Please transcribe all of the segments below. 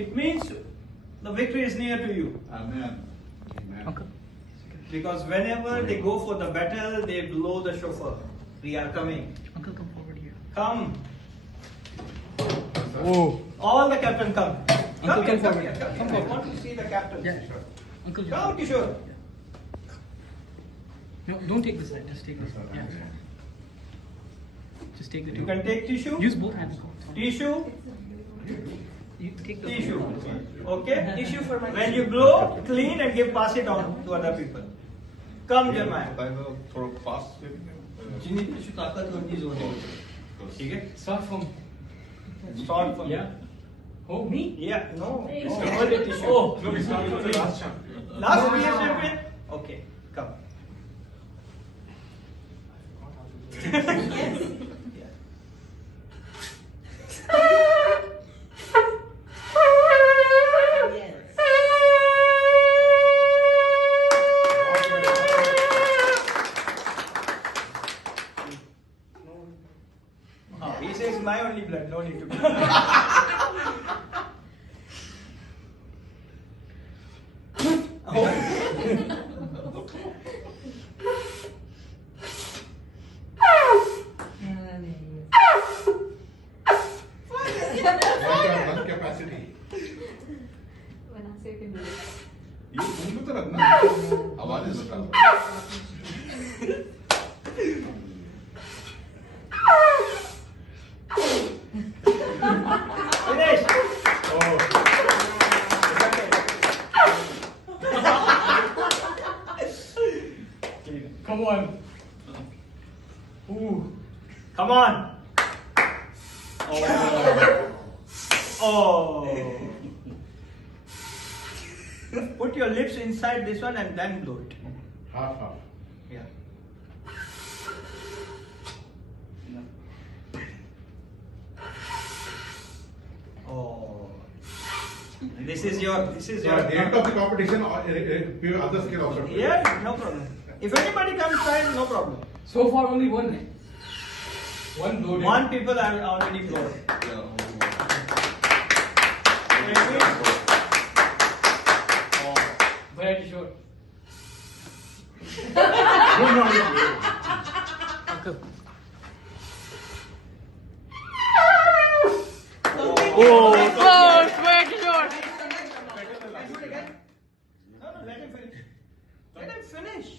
it means the victory is near to you. Amen. Uncle. Because whenever they go for the battle, they blow the shofar. We are coming. Uncle, come forward here. Come. Oh. All the captain come. Uncle, Come here, come come forward. here, come Come here. I forward. want to see the captain. Yeah. Uncle, just Come, Kishore. No, don't take this side. Just take this side. Yeah. Just take the You two. can take tissue. Use both hands. Tissue. You take the Tissue. Okay? Tissue for my. When you blow, clean and pass it on to other people. Come, Jeremiah. थोड़ा पास जितनी tissue ताकत होगी जो है. ठीक है? Start from. Start from. Yeah. Oh, me? Yeah. No. It's No. Only tissue. Oh. No, we start with the last champion. Last year champion. Okay. Come. Yes. Yeah. Yes. Oh, he says my only blood. No need to. Lung capacity. ये उंगली तो रखना आवाज बता Finish. Come on. Ooh. Come on. Oh. Oh. Put your lips inside this one and then blow it. half Yeah. Oh. This is your. So at the end of the competition, few other skill also. Yeah, no problem. If anybody comes try, no problem. So far, only one. One loaded. One people are already blown. Very short. Uncle. Oh, close. Very short. No, let him finish. Let him finish.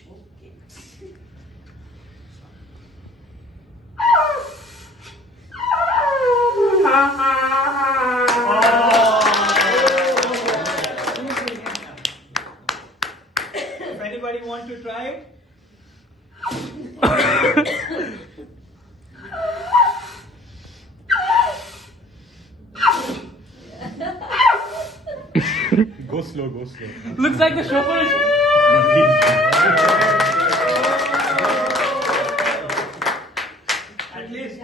If anybody want to try, Go slow, go slow. Looks like the chauffeur is. at least.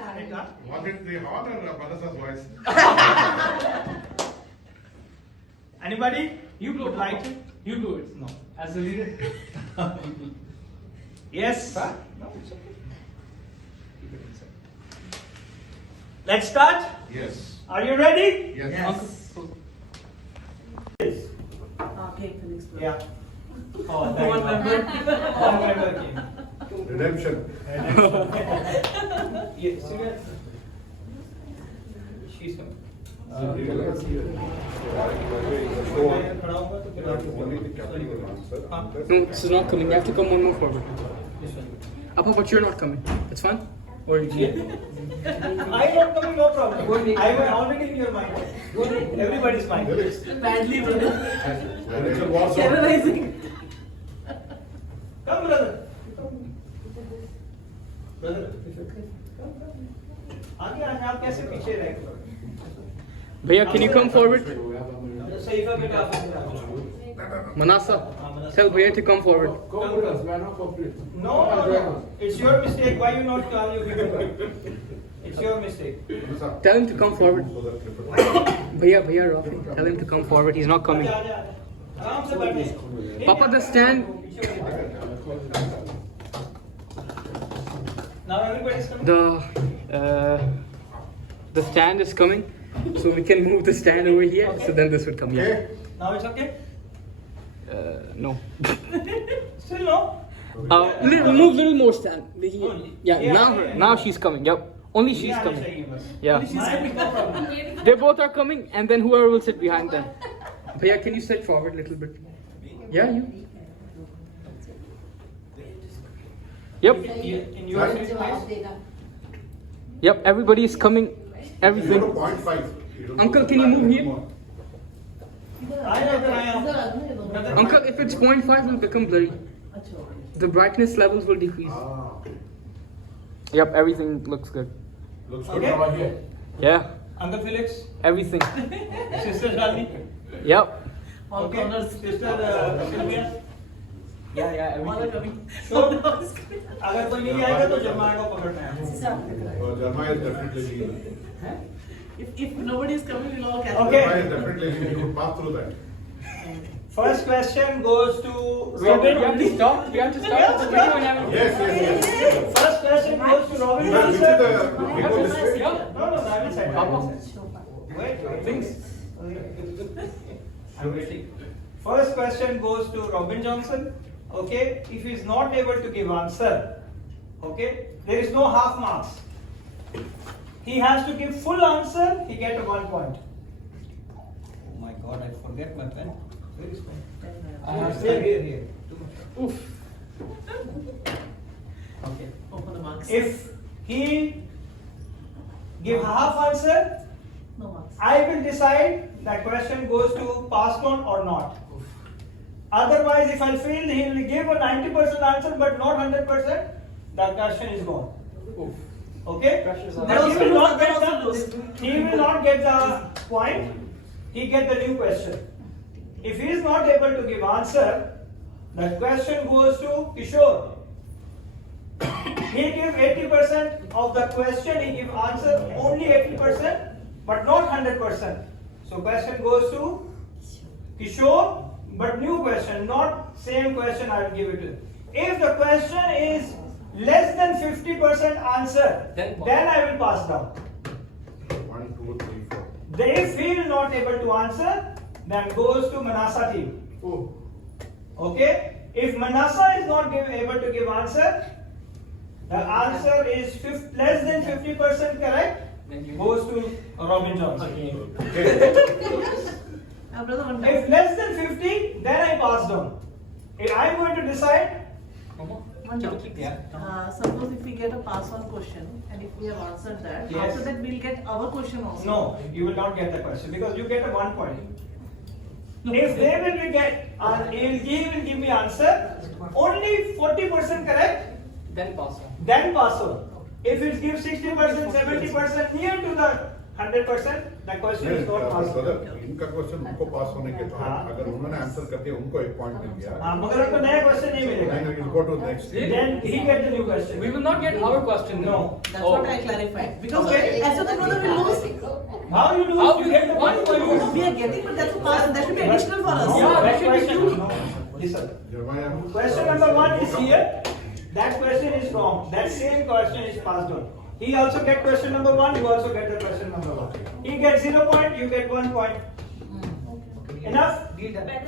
Was it the horn or Balasa's voice? Anybody? You blow would it. like it? You do it. No. As the leader. Yes. No, it's okay. Keep it inside. Let's start. Yes. Are you ready? Yes. Uncle. Okay, Phoenix Blue. Yeah. Oh, thank One God. member. One member came. Redemption. Yes. She's coming. Only the captain will answer. No, this is not coming. You have to come one more forward. Appa, but you're not coming. It's fine? Or you I don't coming, no problem. I was already in your mind. Everybody's mind. Badly, brother. And it's a war zone. Terrorizing. Come, brother. Brother. आगे आगे आप कैसे पीछे रह गए? Bhaiya, can you come forward? सहीफा पे आप Manasa, tell Bhaiya to come forward. No. It's your mistake. Why you not call your people? It's your mistake. Tell him to come forward. Bhaiya, Rafi, tell him to come forward. He's not coming. आजा, आजा, आजा। आराम से बैठे। Papa, the stand. Now everybody's coming. The stand is coming. So we can move the stand over here. So then this would come here. Okay. Now it's okay? No. Still no? Move little more stand. Here. Oh, Yeah, yeah, now yeah, now yeah. she's coming. Yep. Only she's Yeah, coming. चाहिए बस. Yeah. She's coming, no problem. They both are coming, and then whoever will sit behind them. Bhaiya, can you sit forward a little bit? Yeah, you. Yep. In your place? Yep. Everybody is coming. You go to Everything. 0.5. You don't Uncle, go can you back move here? anymore. Uncle, if it's 0.5, it will become blurry. The brightness levels will decrease. Ah, Yep. Everything looks good. looks good Okay. over here. Yeah. Uncle Felix, Everything. Sister Shalini, Yep. All okay, corners. Sister Sylvia. Yeah. All are coming. Sure. अगर कोई नहीं आएगा तो जमा को पकड़ना है. Jarma is definitely leaving. If nobody is coming, we'll all catch Okay. Jarma is definitely leaving. You could pass through that. First question goes to Robin, Robin. we have to stop. We have to stop the video and have it. Yes. First question goes to Robin. You see Johnson. the, we go this way. Yeah. No, I will say. Papa. Wait. Things. I'm waiting. First question goes to Robin Johnson. Okay, if he is not able to give answer, okay, there is no half marks. He has to give full answer. He get a 1 point. Oh my God! I forget my pen. Where is pen? Here. Oof. Okay. Open the marks. If he give half answer, No marks. I will decide that question goes to passed on or not. Otherwise, if I fail, he will give a 90% answer but not 100%. The question is gone. Oof. Okay? Pressure's But on. he will not get They also the lose. he will not get the point. He get the new question. If he is not able to give answer, the question goes to Kishore. He give 80% of the question. He give answer only 80%, but not 100%. So question goes to Kishore, but new question, not same question. I will give it to him. If the question is less than 50% answer, then I will pass down. 1, 2, 3, 4. If he will not able to answer, then goes to Manasa team. Oh. Okay? If Manasa is not able to give answer, the answer is less than 50% correct, goes to Robin Johnson. Okay. Brother, one If time. less than 50, then I pass down. If I am going to decide, One doubt. Suppose if we get a pass on question and if we have answered that, Yes. after that we'll get our question also. no, you will not get the question because you get a 1 point. If they will be he will give me answer only 40% correct, Then pass on. then pass on. If it gives 60%, 70% near to the 100%, the question is not passed. Brother इनका question उनको पास होने के बाद हाँ। अगर उन्होंने answer करके उनको 1 पॉइंट मिल गया हाँ, मगर हमको नया question नहीं मिलेगा. then you go to the next. Then he get the new question. We will not get our question. No. That's what I clarified. Because Okay. as the brother will lose. How you lose? How You you get the one 1 point. point. We are getting, but that's a pass and that should be additional for us. No, Yeah, that that should be question. No. Listen. Jeremiah. Question number 1 is here. That question is wrong. That same question is passed on. He also get question number 1. You also get the question number 1. He gets 0 point. You get 1 point. Enough?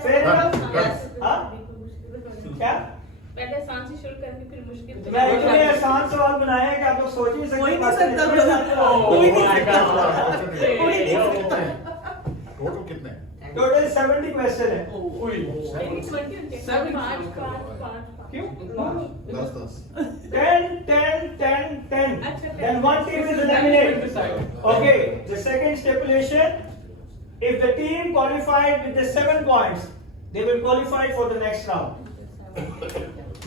Fair enough? Yes. हाँ? क्या? पहले आसान से शुरू करके फिर मुश्किल मैं इतने आसान सवाल बनाए हैं कि आप लोग सोच ही नहीं सकते. कोई नहीं सकता brother. कोई नहीं सकता. कोई नहीं सकता. टोटल कितने? Total 70 question है. क्यों? 10. 10, 10, 10, 10. Then one team is eliminated. Okay, the second stipulation, if the team qualified with the 7 points, they will qualify for the next round.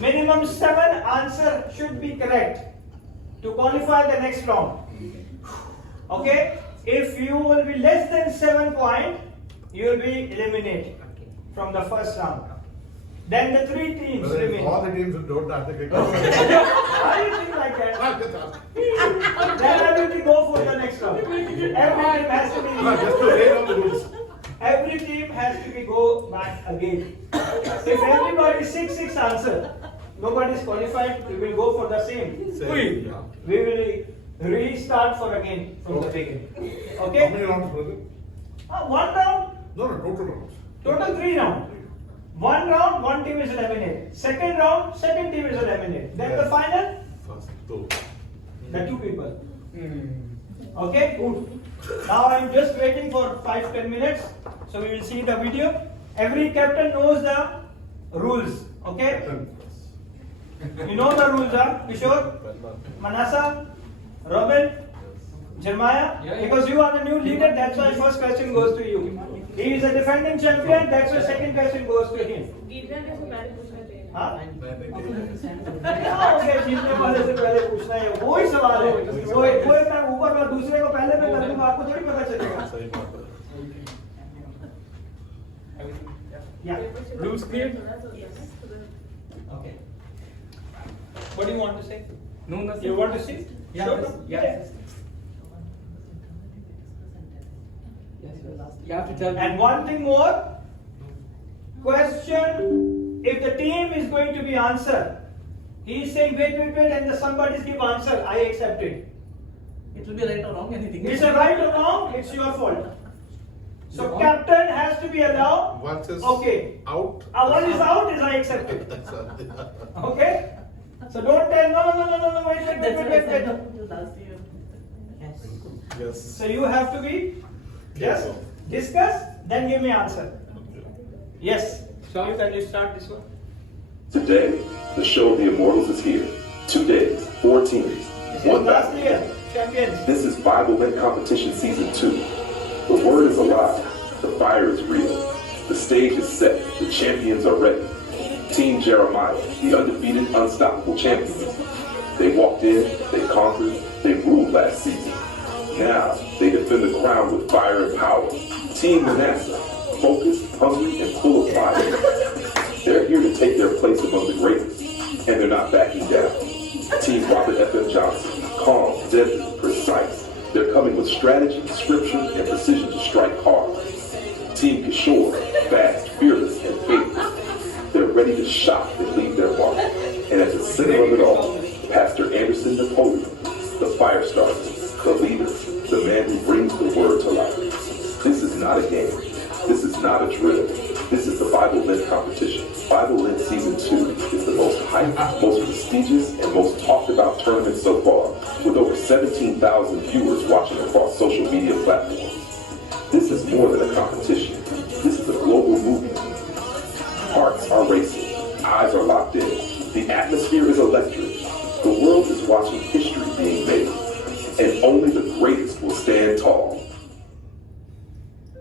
Minimum 7 answer should be correct to qualify the next round. Okay, if you will be less than 7 points, you will be eliminated from the first round. Then the 3 teams Brother, remain. all the teams who don't have the kick. Why do you think like that? Then everybody go for the next round. Every team has to Just to be. lay down the rules. Every team has to be go back again. If everybody 6-6 answer, nobody is qualified. We will go for the same. Say, yeah. We will restart for again from the beginning. How Okay? many rounds was it? One round, No, total rounds. total 3 rounds. One round, one team is eliminated. Second round, second team is eliminated. Then the final, First two. the 2 people. Okay, good. Now I am just waiting for 5-10 minutes. So we will see the video. Every captain knows the rules. Okay? You know the rules, Kishore, Manasa, Robin, Jeremiah. Because you are the new leader, that's why first question goes to you. He is a defending champion, that's why second question goes to him. जीतने वाले से पहले पूछना चाहिए ना। हाँ? क्या हो गया जीतने वाले से पहले पूछना है वो ही सवाल है कोई मैं ऊपर और दूसरे को पहले पे कर दूंगा आपको थोड़ी पता चलेगा सही बात है. Yeah. Rules clear? Okay. What do you want to say? No, nothing. You want to see? Yeah, Sure. yes, yes. You have to tell And one thing more. Question: if the team is going to be answered, he is saying wait, and somebody give answer. I accept it. It will be right or wrong, anything. It's a right or wrong. It's your fault. So captain has to be allowed. Once is Okay. out. One is out. Is I accept it. Okay. So don't tell no. Wait. That's what I said last year. Yes. So you have to be just Careful. discuss, then give me answer. Yes. Start. You can you start this one. Today, the show of the Immortals is here. 2 days, 4 teams, This is one last battle. year champions. This is Bible Lit Competition Season 2. The word is alive. The fire is real. The stage is set. The champions are ready. Team Jeremiah, the undefeated, unstoppable champions. They walked in, they conquered, they ruled last season. Now, they defend the crown with fire and power. Team Manasseh, focused, hungry, and full of fire. They're here to take their place among the greatest, and they're not backing down. Team Robert F.M. Johnson, calm, deadly, precise. They're coming with strategy, scripture, and precision to strike hard. Team Kishore, fast, fearless, and faithful. They're ready to shock and leave their mark. And at the center of it all, Pastor Anderson Napoleon, the fire starter, the leader, the man who brings the word to life. This is not a game. This is not a drill. This is the Bible Lit competition. Bible Lit Season 2 is the most hyped, most prestigious, and most talked about tournament so far, with over 17,000 viewers watching across social media platforms. This is more than a competition. This is a global movement. Hearts are racing. Eyes are locked in. The atmosphere is electric. The world is watching history being made. And only the greatest will stand tall.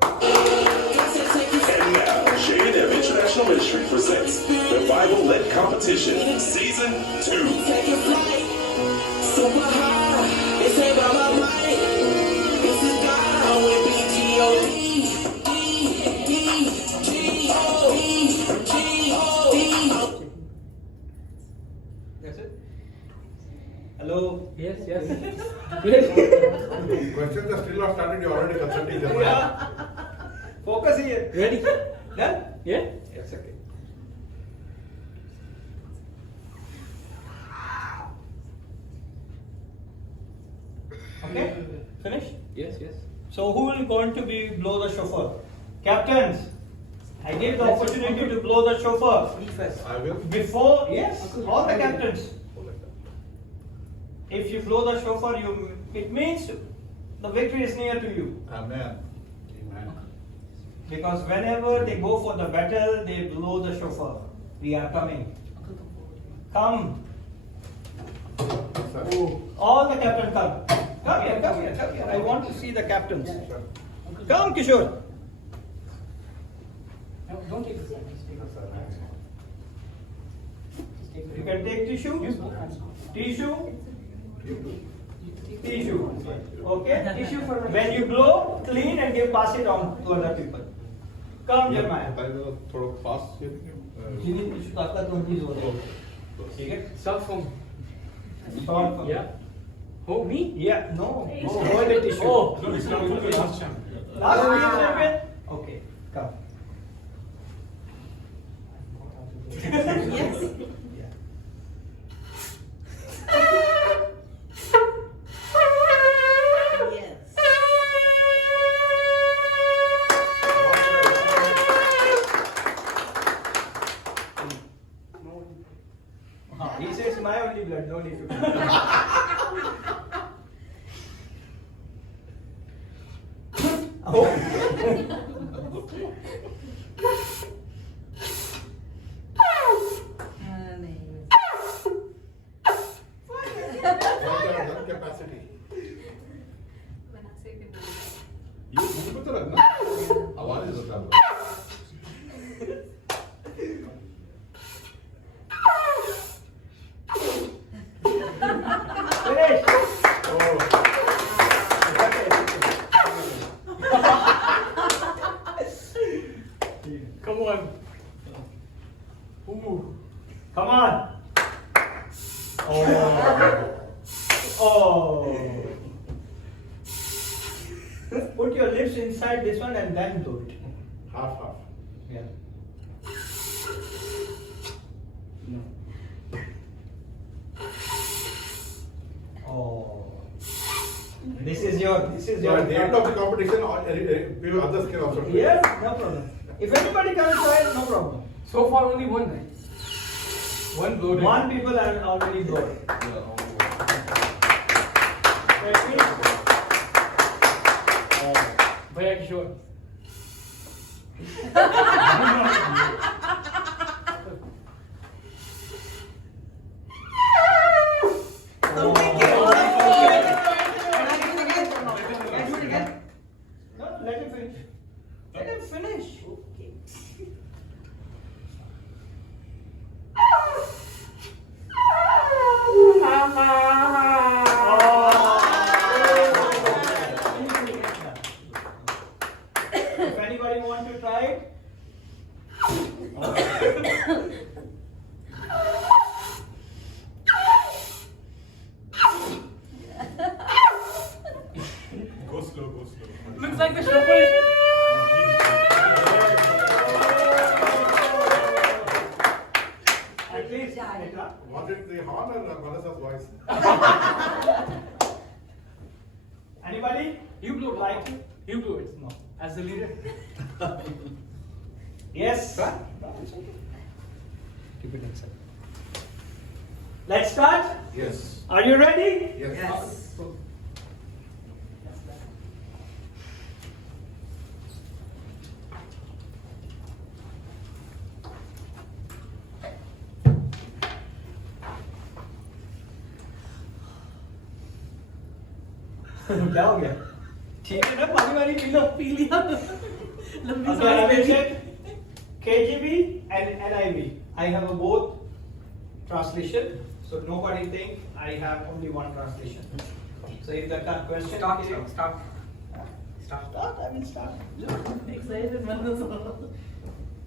And now, J&M International Ministry presents the Bible-led competition, Season 2. Super high, it's ain't by my might. This is God with BGOD. That's it. Hello. Yes, yes. Questions are still not started. You already consulting them. Yeah. Focus here. Ready? Done? Yeah? Yes. Okay. Okay. Finish. Yes, yes. So who will going to be blow the shofar? Captains. I give the opportunity to blow the shofar. I will. Before, yes, all the captains. If you blow the shofar, it means the victory is near to you. Amen. Amen. Because whenever they go for the battle, they blow the shofar. We are coming. Come. All the captains come. Come here, come here, come here. I want to see the captains. Come, Kishore. No, don't take this. You can take tissue. Tissue. Tissue. Okay? Tissue for when you blow, clean and give pass it on to other people. Come, Jeremiah. थोड़ा पास से. जिन्हें tissue ताकत होती है ठीक है Start from. Start from- Yeah. Oh, me? Yeah, no. Hold the tissue. Oh. No, it's not for the last champion. Okay, come. Yes. Yeah. Capacity. ये मुझे पता लगना आवाज ही बता दो Finish. Come on. Ooh. Come on. Oh. Oh. Put your lips inside this one and then do it. half Yeah. No. Oh. This is your. So at the end of the competition, few others can also try. Yes, no problem. If anybody can try, no problem. So far, only one, right? One blow. right? One people are already blown. Bhaiya Kishore. No, let him finish. Let him finish. If anybody want to try it, Go slow, go slow. Looks like the chauffeur is. at least, Nitra. Was it the horn or Manasa's voice? Anybody? You blew it. Like it? You blew it. No. As the leader. Yes. Try. Keep it inside. Let's start. Yes. Are you ready? Yes. क्या हो गया? ठीक है ना, पानी वाली P low. P लिया लंबी Okay, I will सांस check KGB and NIV. I have a both translation, so nobody think I have only one translation. So if the question Start. is Start. start, I will start. excited man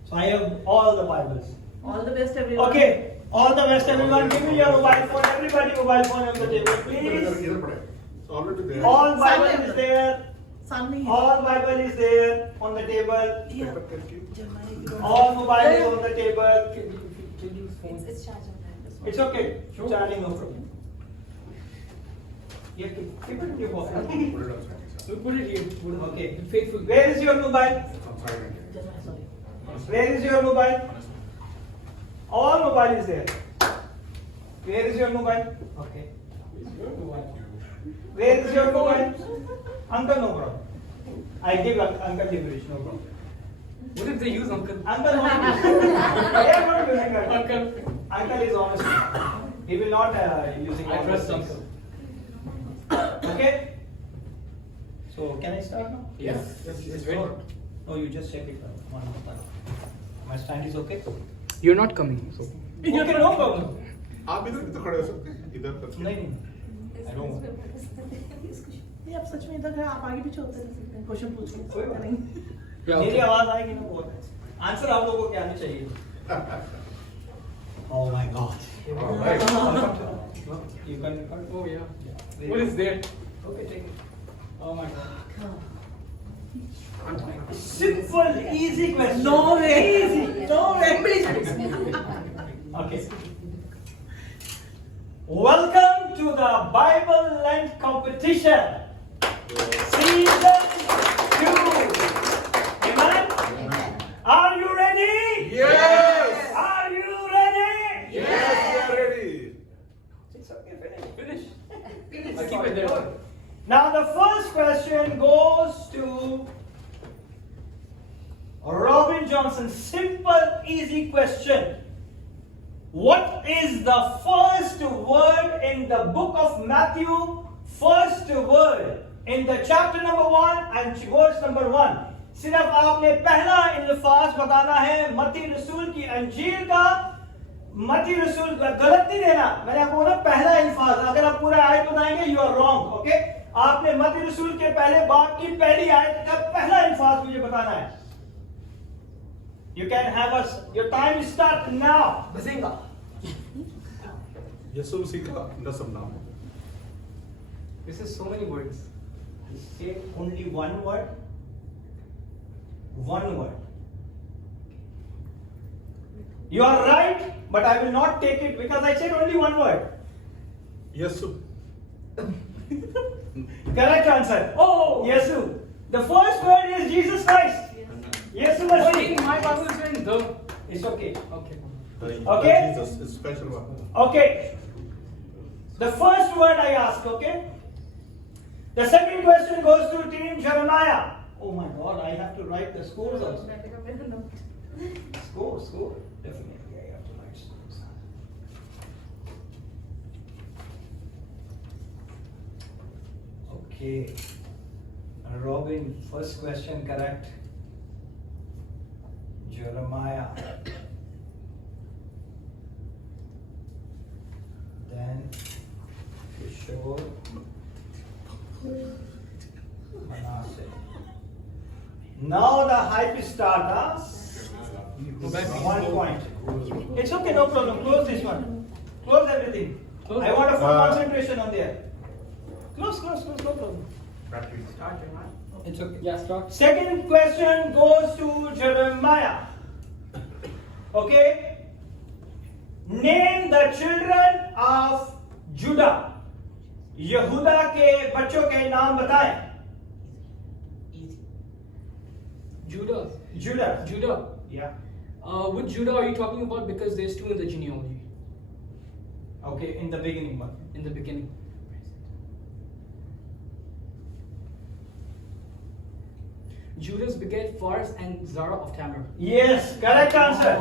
So I have all the Bibles. all the best everyone Okay, all the best everyone. Give me your mobile phone. Everybody mobile phone on the table, please. इधर पड़े. It's already there. All Bible Sunday. is there. सामने ही All Bible is there on the table. Paper can keep. All mobile is on the table. Can you use phone? It's charging man. It's okay. Charging no problem. You have to keep it in your pocket. Put it outside. We'll put it here. Put it Okay. Faithful. Where is your mobile? Outside again. sorry Where is your mobile? All mobile is there. Where is your mobile? Okay. Where is your mobile? Uncle, no problem. I give Uncle liberation, no problem. What if they use Uncle? Uncle not using. They are not using that. Uncle. Uncle is honest. He will not using I all trust those things. Uncle. Okay. So can I start now? Yes. It's ready. No, you just check it out one more time. My stand is okay? You're not coming. So. Okay, no problem. आप इधर भी तो खड़े हो सकते हैं इधर करके. नहीं नहीं I don't want. ये आप सच में इधर है आप आगे पीछे होते रह सकते हैं क्वेश्चन पूछ कोई बात रहे नहीं। Yeah, मेरी okay. आवाज आएगी ना बहुत आंसर आप लोगों को क्या आने चाहिए Oh my God. Alright. You can record. Oh yeah. What is there? Okay, take it. Oh my God. Simple, easy question. No way. Easy. No way. Okay. Welcome to the Bible Lent competition. Season 2. Amen? Are you ready? Yes. Are you ready? Yes, we are ready. It's okay, finish. Finish. I'll keep it there. Now the first question goes to easy question. What is the first word in the book of Matthew? First word in the chapter number 1 and verse number 1. सिर्फ आपने पहला अल्फाज बताना है मत्ती रसूल की अंजील का. मत्ती रसूल का गलत नहीं देना. मैंने आपको बोला पहला अल्फाज. अगर आप पूरा आयत बताएंगे यू आर रॉन्ग. ओके, आपने मत्ती रसूल के पहले बाब की पहली आयत का पहला अल्फाज मुझे बताना है. You can have us. Your time start now. Bazinga. यीशु मसीह का नस्ब नाम है. This is so many words. Say only one word. One word. You are right, but I will not take it because I said only one word. Yeshu. Correct answer. Oh, Yesu. The first word is Jesus Christ. Yesu But Mashiach. in my Bible is written the. It's okay. Okay. Okay. Jesus is special one. Okay. The first word I ask, okay? The second question goes to Team Jeremiah. Oh my God, I have to write the scores also. Score. Definitely, I have to write scores. Okay. Robin, first question correct. Jeremiah. Then Kishore. Manasseh. Now the hype starts. Go back. 1 point. It's okay, no problem. Close this one. Close everything. Close. I want a full concentration on there. Close, no problem. It's okay. Yeah, start. Second question goes to Jeremiah. Okay? Name the children of Judah. यहूदा के बच्चों के नाम बताएं. Judah. Judah. Judah. Yeah. Which Judah are you talking about? Because there's two in the genealogy. Okay, in the beginning one. In the beginning. Judas begat Phares and Zara of Tamar. Yes, correct answer.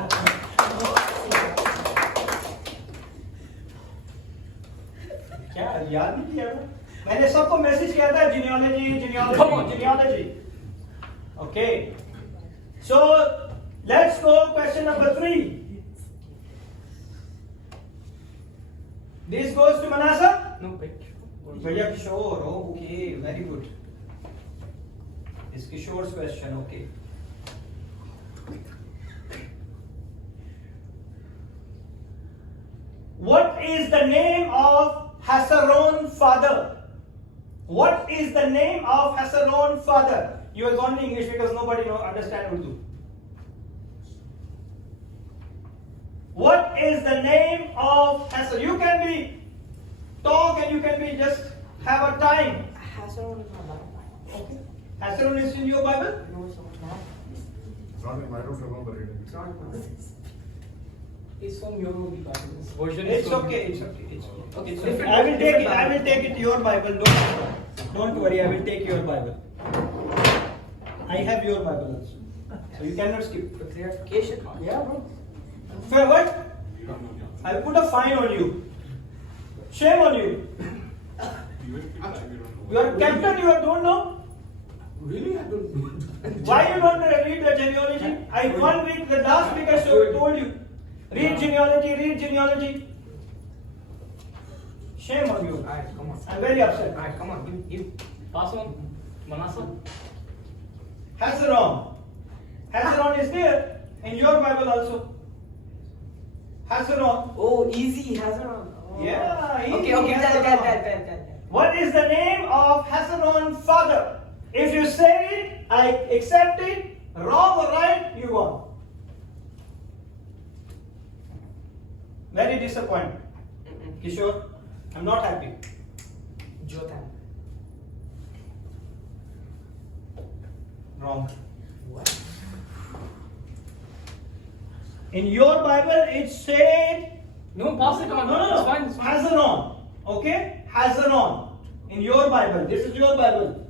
क्या याद नहीं किया ना? मैंने सबको message किया था Come on. genealogy. Okay. So let's go question number 3. This goes to Manasseh. No, wait. Bhaiya Kishore. Okay, very good. It's Kishore's question. Okay. What is the name of Hasaron's father? What is the name of Hasaron's father? You are going to English because nobody understand Urdu. What is the name of Hasaron? You can be talk and you can be just have a time. Okay. Hasaron is in your Bible? Not in, I don't remember it. It's from your Bible. This version It's is from- okay. It's okay. It's okay. It's okay. Different- I will take it. different I will take it your Bible. Don't worry. I will take your Bible. I have your Bible also, so you cannot skip. For clarification. Yeah, bro. Fair what? I'll put a fine on you. Shame on you. You are captain. You don't know. Really? I don't. Why you don't read the genealogy? The last week I told you. Read genealogy. Shame on you. Alright, come on. I'm very upset. Alright, come on. You pass on. Manasseh. Hazaron. Hazaron is there in your Bible also. Hazaron. Oh, easy, Hazaron. Oh. Yeah, easy, Okay, Hazaron. that. What is the name of Hazaron's father? If you say it, I accept it. Wrong or right, you won. Very disappointed. Kishore, I'm not happy. Jotham. Wrong. What? In your Bible, it said No, pass it on. no. It's fine. It's fine. Hazaron. Okay? Hazaron. In your Bible. This is your Bible.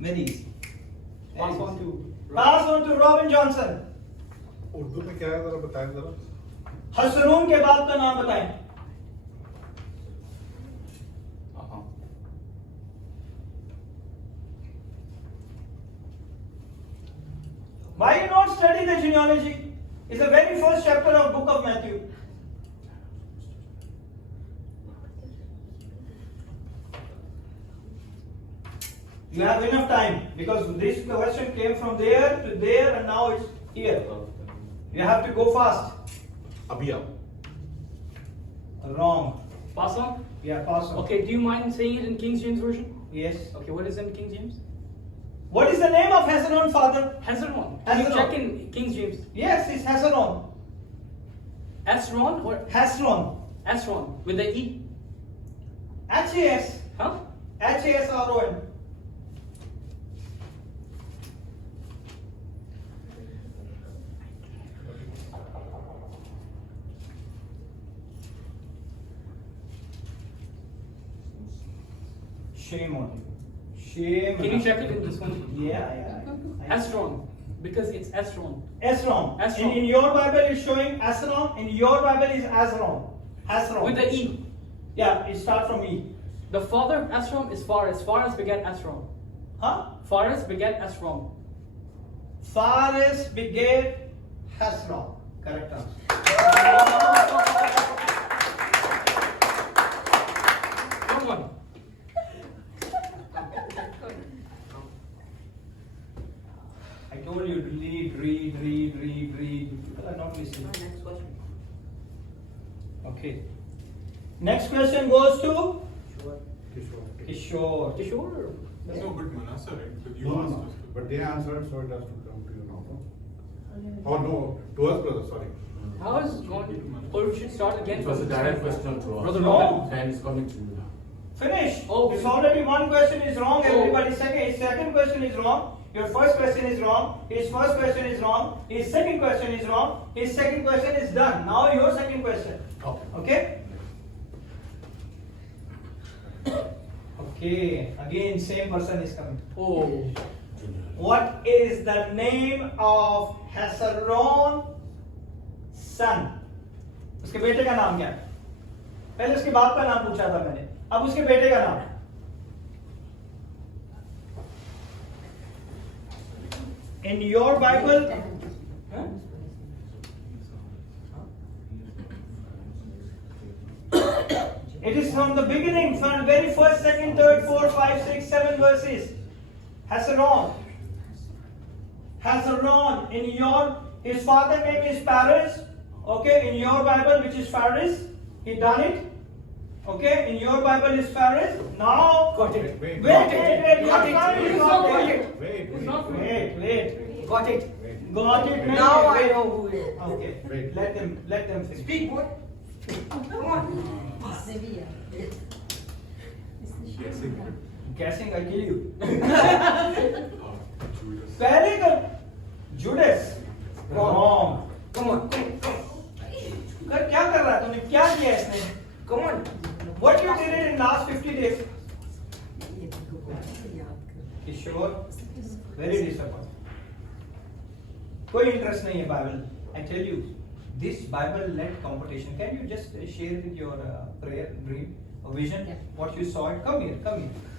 Very easy. Pass on to. Pass on to Robin Johnson. Urdu में क्या है जरा बताएं जरा. हसनून के बाद का नाम बताएं. Why you not study the genealogy? It's the very first chapter of book of Matthew. You have enough time because this question came from there to there and now it's here. You have to go fast. अभी आओ. Wrong. Pass on? Yeah, pass on. Okay, do you mind saying it in King James Version? Yes. Okay, what is in King James? What is the name of Hezron, father? Hezron. Can you Hezron. check in King James? Yes, it's Hezron. Esron or Hezron. Esron with the E? H-A-S. Huh? H-A-S-R-O-N. Shame on you. Shame. Can you check it in this one? Yeah. Esron. Because it's Esron. Esron. Esron. In your Bible it's showing Esron. In your Bible is Azron. Hezron. With the E. Yeah, it starts from E. The father of Esron is Phares. Phares begat Esron. Huh? Phares begat Esron. Phares begat Hezron. Correct answer. Good one. I told you to read. People are not listening. Next question. Okay. Next question goes to Kishore. Kishore. No, but Manasa, right? But you No, asked no, us. but they answered, so it has to come to you now. No? Oh no, to us, brother. Sorry. How is it going? Or we should start again? It was a direct question to us. Brother No. Robin. Time is coming to you now. Finish. Oh. It's already one question is wrong. Oh. Everybody second. His second question is wrong. Your first question is wrong. His first question is wrong. His second question is wrong. His second question is done. Now your second question. Okay. Okay? Okay. Again, same person is coming. Oh. What is the name of Hezron son? उसके बेटे का नाम क्या है? पहले उसके बाप का नाम पूछा था मैंने. अब उसके बेटे का नाम. In your Bible, huh? It is from the beginning, from very first, second, third, 4, 5, 6, 7 verses. Hezron. Hezron. In your, his father name is Paris. Okay, in your Bible, which is Paris, he done it. Okay, in your Bible is Paris. Now, Got it. wait. Got it. Got it. Wait. Wait. Got it. Got it. Now I Wait. know who it is. Okay. Wait. Let them finish. Speak, boy. Come on. Guessing, I kill you. Judas. पहले का Judas. Wrong. Come on. कर क्या कर रहा है तूने क्या किया इसने? Come on. What you did it in last 50 days? Kishore, very disappointed. कोई interest नहीं है Bible. I tell you, this Bible-led competition. Can you just share with your prayer, dream, or vision? Yeah. What you saw it? Come here.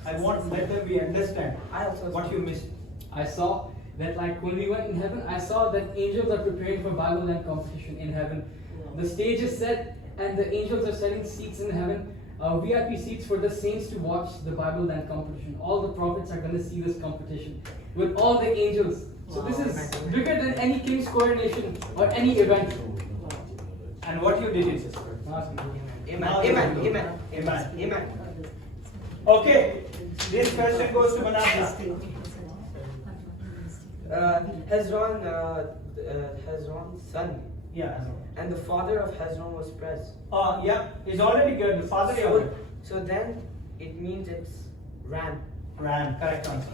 I want let them be understand I also what you missed. I saw that like when we went in heaven, I saw that angels are preparing for Bible land competition in heaven. The stage is set and the angels are setting seats in heaven, VIP seats for the saints to watch the Bible land competition. All the prophets are going to see this competition with all the angels. So this is bigger than any King's coronation or any event. And what you did is Amen. okay. This question goes to Manasseh. Hezron's son. Yeah. And the father of Hezron was Perez. Yeah, he's already good. The father of it. So then it means it's Ram. Ram, correct answer.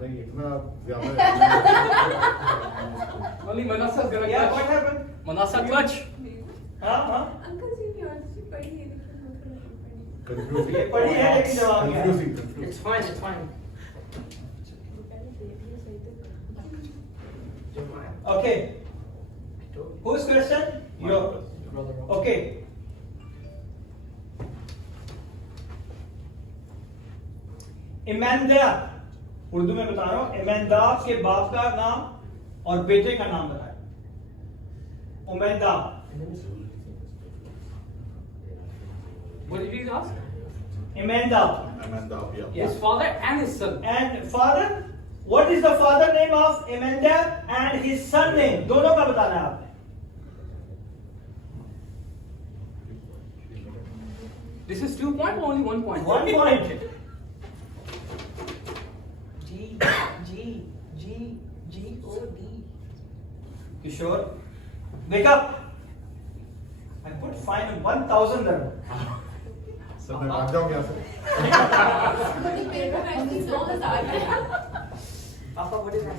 नहीं इतना ज्यादा. Only Manasseh is going to Yeah, what clutch. happened? Manasseh clutch. Huh? Uncle ji ने answer पढ़ी है लेकिन Confusing. ये पढ़ी है लेकिन जवाब क्या है? Confusing, confusing. It's fine, it's fine. Okay. Whose question? Your. Okay. इमैनदाब, Urdu में बता रहा हूं, इमैनदाब के बाप का नाम और बेटे का नाम बताएं। उमैनदाब। What did you ask? Imandaab. His father and his son. And father, what is the father name of Imandab and his son name? दोनों का बताना है आपने। This is 2 point or only 1 point? 1 point. G-O-D. Kishore, wake up. I put fine of 1,000 dirham. Sir मैं भाग जाऊँ यहाँ से। Papa, what is that?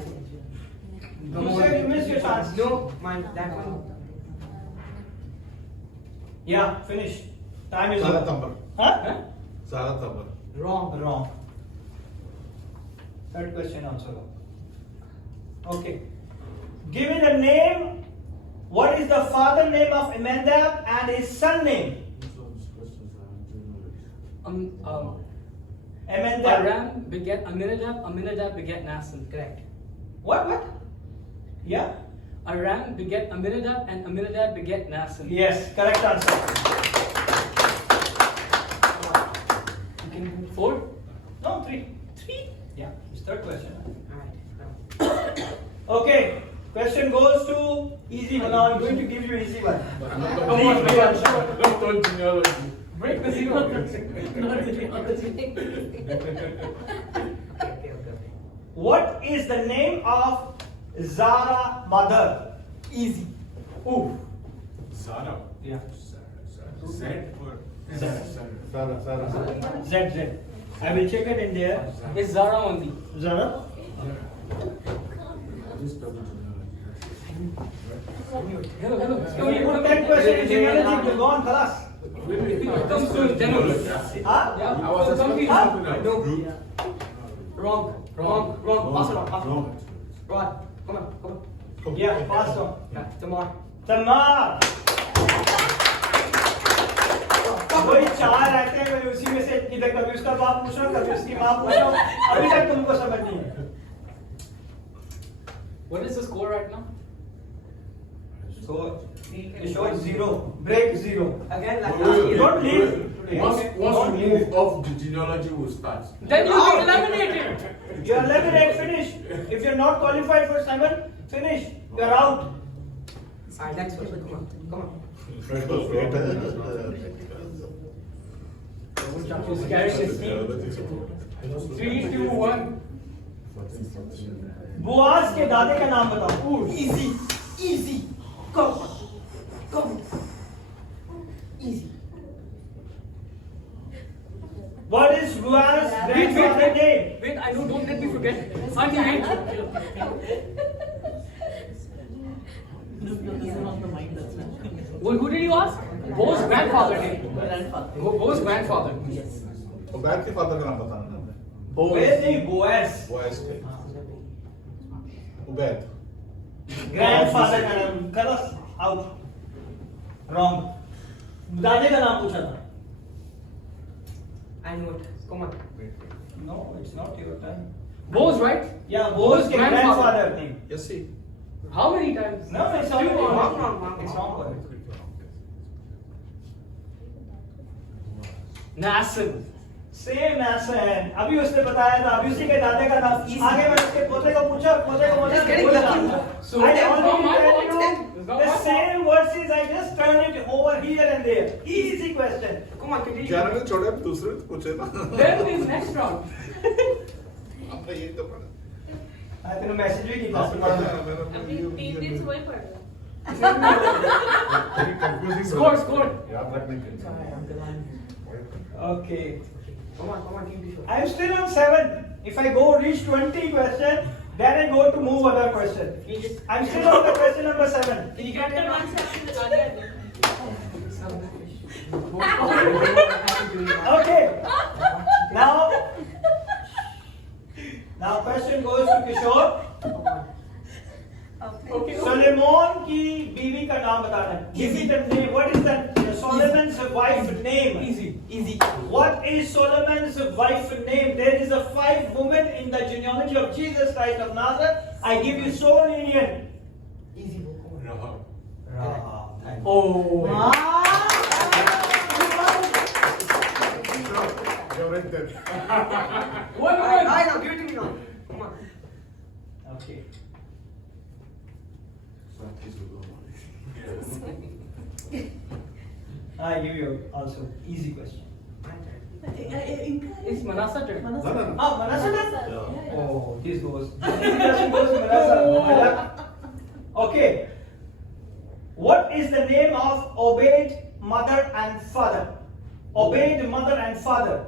You said you missed your chance. No, mine, that one. Yeah, finish. Time is सारा up. तंबर, Huh? सारा तंबर। Wrong. Wrong. Third question also wrong. Okay. Give me the name. What is the father name of Imandab and his son name? Imandab. Aram beget Aminadab, Aminadab beget Nasan. Correct. What? Yeah? Aram beget Aminadab and Aminadab beget Nasan. Yes, correct answer. You can do 4. No, 3. 3? Yeah, it's third question. Alright. Okay, question goes to easy one. Now I'm going to give you easy one. Break the zero. Okay. What is the name of Zara mother? Easy. Ooh. Zara. Yeah. Zed or Zara. Z. I will check it in there. It's Zara only. Zara. Hello. So you put 10 questions in genealogy, you go on class. It comes to general. Huh? Yeah. I was Some expecting people- something else. No. Wrong. Pass it on. Wrong. Rod, come on. Yeah, pass on. Yeah, Tamar. Tamar. वही चार रहते हैं, मैं उसी में से इधर कभी उसका बाप पूछ रहा हूँ, कभी उसकी माँ पूछ रहा हूँ, अभी तक तुमको समझ नहीं है। What is the score right now? So, Kishore 0, break 0. Again, like Wait, last wait, year. Don't leave today. Once you move off, the genealogy will start. Then you will be eliminated. You're 11 finish. If you're not qualified for 7, finish. You're out. Alright, next question. Come on. Carry 16. 3, 2, 1. बुआज के दादे का नाम बताओ। Easy. Come. Easy. What is Buaz's grandfather name? Wait, I know, don't let me forget. Auntie, wait. Well, who did you ask? Bo's grandfather name. Bo's grandfather. Ubaid के father का नाम बताना ना हमें। Boaz नहीं, Boaz. Boaz के। Ubaid. Grandfather का नाम, खलास, out. Wrong. दादे का नाम पूछा था। I know it. Come on. No, it's not your time. Bo's right? Yeah, Boaz के Grandfather. grandfather name. Yes, see. How many times? No, it's Two already or wrong. wrong. It's wrong. Nasan. Same ऐसे अभी उसने बताया था, अभी उसी के दादे का नाम। आगे मैंने उसके पोते को पूछा, पोते को Just बोला getting lucky. So I that's already not my tell fault. you It's not the my same verses. I just turn it over here and there. Easy question. Come on, continue. 11 ने छोड़े अब दूसरे तो पूछे ना। Then is next round. हमने यही तो पढ़ा। मैं तेरे मैसेज भी किया आपने पढ़ा है, अभी 3 दिन से वही पढ़ रहा Very confusing. Score. याद रखने के लिए। Okay. Come on, keep it short. I'm still on 7. If I go reach 20 question, then I go to move other question. I'm still on the question number 7. Can you get Chapter that 1 7 लगा दिया। Okay. the name? What is the Solomon's wife name? Easy, easy. What is Solomon's wife name? There is a 5 women in the genealogy of Jesus Christ of Nazareth. I give you so lenient. Easy, bro. Come on. Rahab. Oh. You're right there. One I know, give it to me now. Come on. Okay. I give you also easy question. It's Manasseh turn. No, no, no. Ah, Manasseh. Yeah. Oh, this goes. This question goes to Manasseh. Okay. What is the name of Obed, mother and father? Obed, mother and father.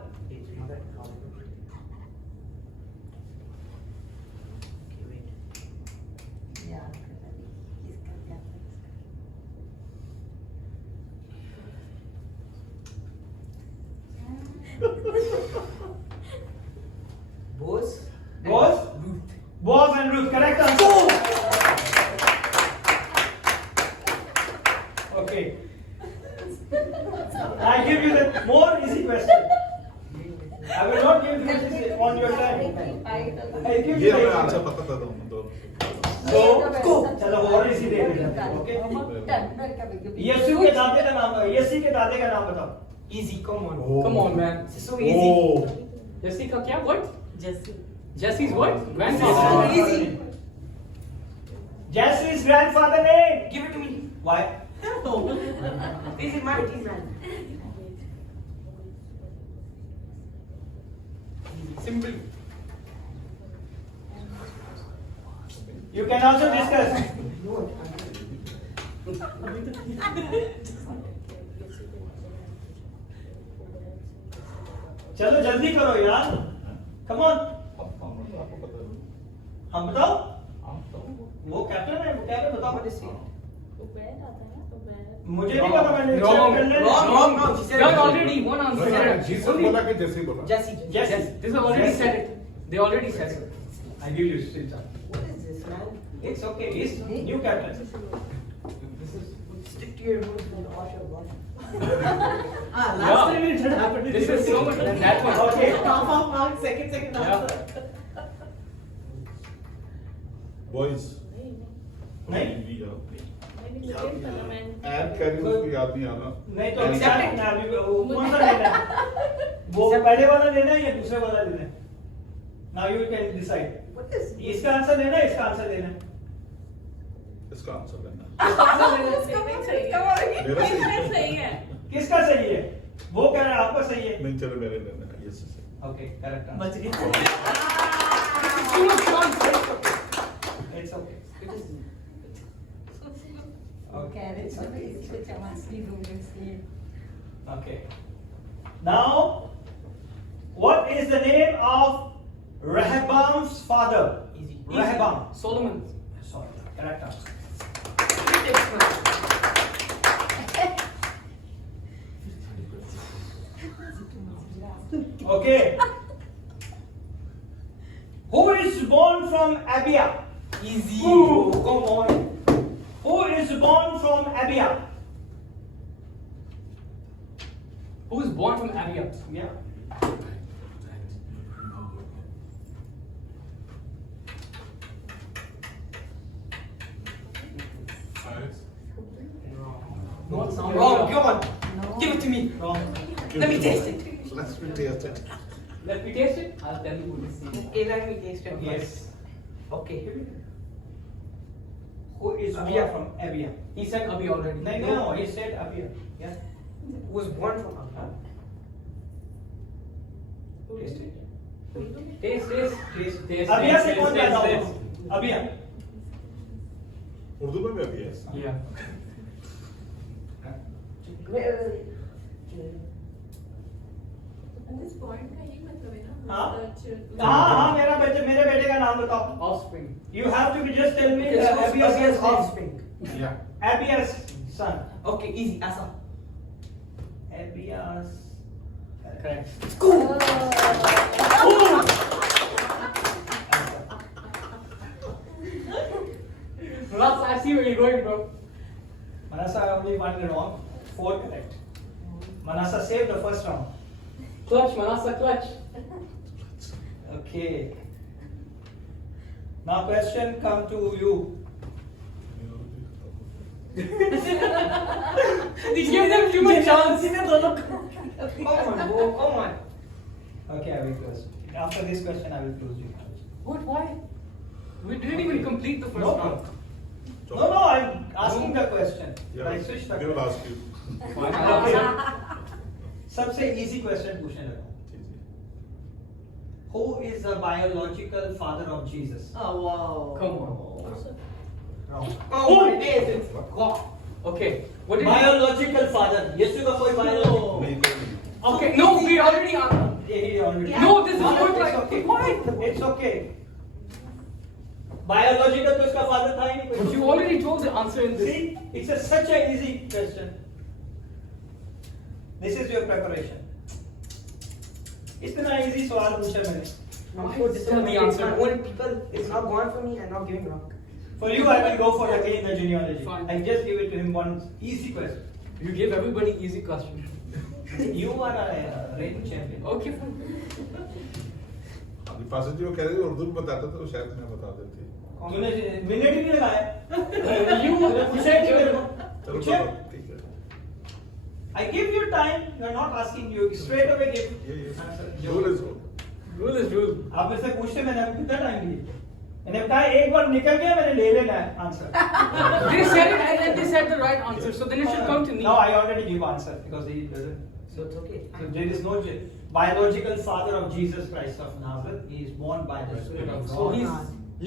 Boss. Boaz? Ruth. Boaz and Ruth. Correct answer. Okay. I give you the more easy question. I will not give you this on your time. I give ये you हमें the answer easy. पता था तो So, चलो और इसी दे देते हैं. Okay. यीशु के दादे का नाम यीशु के दादे का नाम बताओ. Easy, come on. Oh. Come on, man. This is so easy. Oh. Jesse का क्या? What? Jesse. Jesse's what? So Grandfather. easy. Jesse's grandfather name. Give it to me. Why? This is my team, man. Simple. You can also discuss. चलो जल्दी करो यार. Come on. हम बताओ. वो captain है. वो क्या है बताओ. What is it? मुझे नहीं पता मैंने Wrong. कर लेना. Wrong. She said Done it. already. One answer. Jesus बोला कि जैसे बोला Jesse. Jesse. This is already said it. They already said it. I give you still time. What is this, man? It's okay. He's new captain. Stick to your rules, man. Wash your wash. Last Yeah. time it had happened. This is so much than that one. Okay. Half of mark, second Yeah. answer. Boys नहीं. Add carry को याद नहीं आना नहीं तो अभी क्या करना है? अभी वो कौन सा लेना है? वो पहले वाला लेना है या दूसरे वाला लेना है? Now you can decide. What is this? इसका आंसर लेना है, इसका आंसर लेना है. इसका आंसर देना मेरा मेरा सही सही है. किसका सही है? वो कह रहा है आपका सही है. नहीं चलो मेरे लेना है यस Okay, correct answer. बच गए. Too much fun. It's okay. Okay. Now, what is the name of Rehoboam's father? Easy. Rehoboam. Solomon. Sorry, correct answer. Okay. Who is born from Abia? Easy. Ooh, come on. Who is born from Abia? Who is born from Abia? Yeah. Not sound. Wrong. Come on. Give it to me. Wrong. Let me taste it. Let's be tasted. Let me taste it. I'll tell you who this is. Okay, let me taste it. Yes. Okay. Who is born Abia. from Abia? He said Abi already. No, he said Abia. Yeah. Who was born from Abia? Taste it. Taste, taste, taste, taste. Abia से taste, कौन taste, पैदा taste. हुआ? Abia. Urdu में भी अभी है Yeah. हाँ हाँ मेरे बेटे का नाम बताओ. Offspring. You have to just tell me Okay, so Abia's Abia's name. offspring. या Abia's son. Okay, easy. Asa. Abia's. Correct. Ross, I see where you're going, bro. Manasa only one wrong, 4 correct. Manasa saved the first round. Clutch, Manasa, clutch. Okay. Now question come to you. Give them too much chance. Come on, bro, come on. Okay, I will close. After this question, I will close you. What? Why? We didn't even complete the first No round. problem. No, I'm asking the question. Yeah, I switched the they will question. ask you. सबसे easy question पूछने लगा. Who is the biological father of Jesus? Oh, wow. Come on. Wrong. Oh my days, it's God. Okay. What did Biological father. यीशु का कोई biological. नहीं, नहीं. Okay, no, we already answered. He already. No, this is not It's right. okay. Why? It's okay. Biological तो उसका father था ही नहीं But कोई. you already told the answer in this. See, it's such a easy question. This is your preparation. इतना easy सवाल पूछा मैंने. I'm so disappointed. It's my own people. It's not gone for me and not giving wrong. For you, I will go for again the genealogy. Fine. I just give it to him one easy question. You gave everybody easy question. You are a reigning champion. Okay, fine. अभी पास जी वो कह रहे थे उर्दू में बताता तो शायद मैं बता देती. तूने मिनट ही नहीं लगाया. You said मेरे को. चलो पूछे? चलो ठीक है. I give you time. You are not asking you straight away give ये answer. rule is rule. Rule is rule. आप मेरे से पूछते मैंने आपको कितना टाइम दिया? मैंने कहा एक बार निकल गया मैंने ले लेना है answer. They said it and then they said the right answer, so then it should come to me. No, I already give answer because he doesn't. So it's okay. So there is no biological father of Jesus Christ of Nazareth. He is born by the Spirit of God. So he's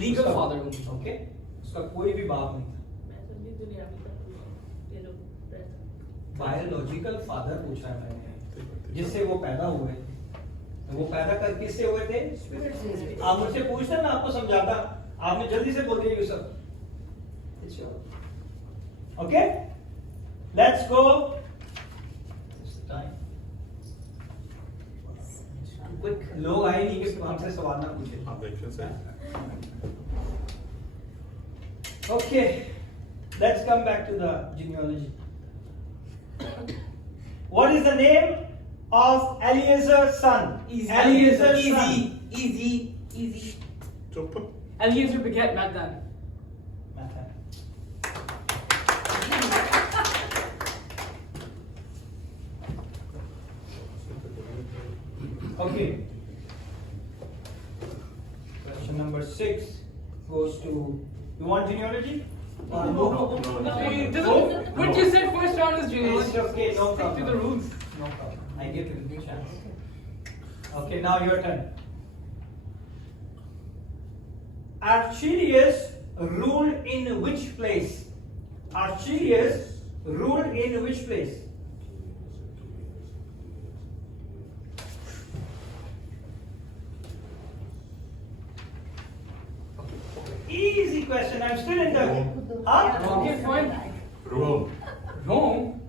legal उसका- father only. Okay. उसका कोई भी बाप नहीं था. मैं समझी दुनिया में तक ये लोग रहते बायोलॉजिकल फादर पूछा है मैंने जिससे वो पैदा हुए थे. तो वो पैदा कर किससे हुए थे? आप मुझसे पूछते मैं आपको समझाता. आपने जल्दी से बोल दिया Yusuf. Okay, let's go. Quick. लोग आए नहीं कि हमसे सवाल ना पूछे. हाँ देखिए सही. Okay, let's come back to the genealogy. What is the name of Eliezer's son? Eliezer's son. Easy. चुप. Eliezer begat Mathan. Okay. Question number 6 goes to. You want genealogy? No. Hey, it doesn't- What you said first round is It's genealogy. okay, no Stick to problem. the rules. No problem. I give you a chance. Okay, now your turn. Archelaus ruled in which place? Archelaus ruled in which place? Easy question. I'm still in the. Huh? Okay, fine. Rome. Rome?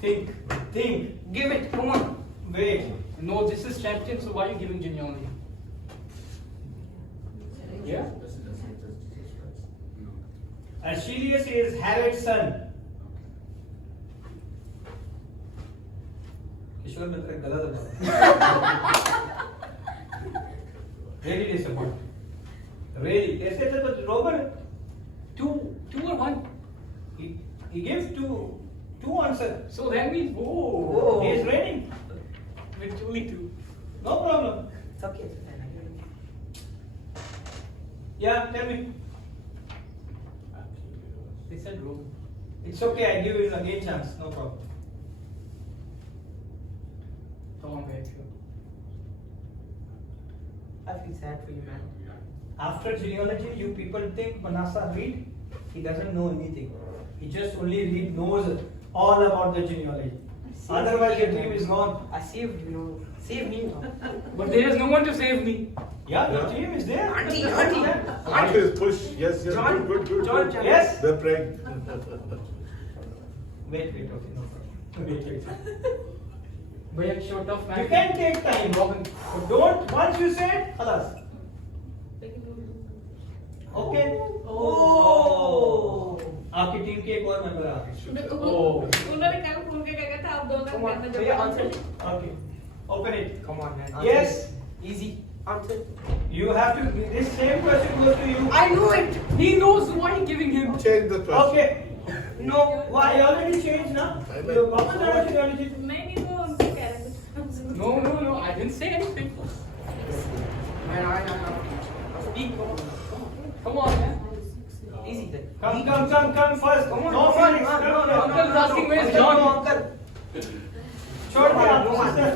Think. Give it. Come on. Wait. No, this is champion, so why are you giving genealogy? Yeah? Archelaus is Herod's son. किशोर मित्र गलत है. Really disappointed. Really, कैसे थे तो Robert? Two or one? He gives two answers. So that means, He whoa. is reigning. With only two. No problem. It's okay. It's fine. I give it. Yeah, tell me. They said Rome. It's okay. I give you again chance. No problem. Come on, guys. I feel sad for you, man. After genealogy, you people think Manasseh read? He doesn't know anything. He just only knows all about the genealogy. Otherwise, your dream is gone. I saved you. Save me now. But there is no one to save me. Yeah, the Yeah. team is there. Auntie. Auntie is push. Yes. John, Good. John, Yes. They're praying. Wait. Okay, no problem. Wait. But a short of man. You can take time, Robin. But don't. Once you say it, khalas. Okay. Oh. आपकी team के एक और member आ गए. उन्होंने कल phone के क्या कहता आप दोनों Come on, करना भैया जब answer. Okay. Open it. Come on, man. Yes. Easy. Answer. You have to. This same question goes to you. I knew it. He knows why he giving him. Change the question. Okay. No. Why? I already changed now. You वापस आना genealogy. मैं नहीं वो उनको कह रहा कुछ. No, I didn't say anything. Man, I speak. Come on, man. Easy then. Come first. Come on. No Come on. feelings. No, Come no, on. Uncle is asking where is No, John. uncle. छोड़ दे आप sister.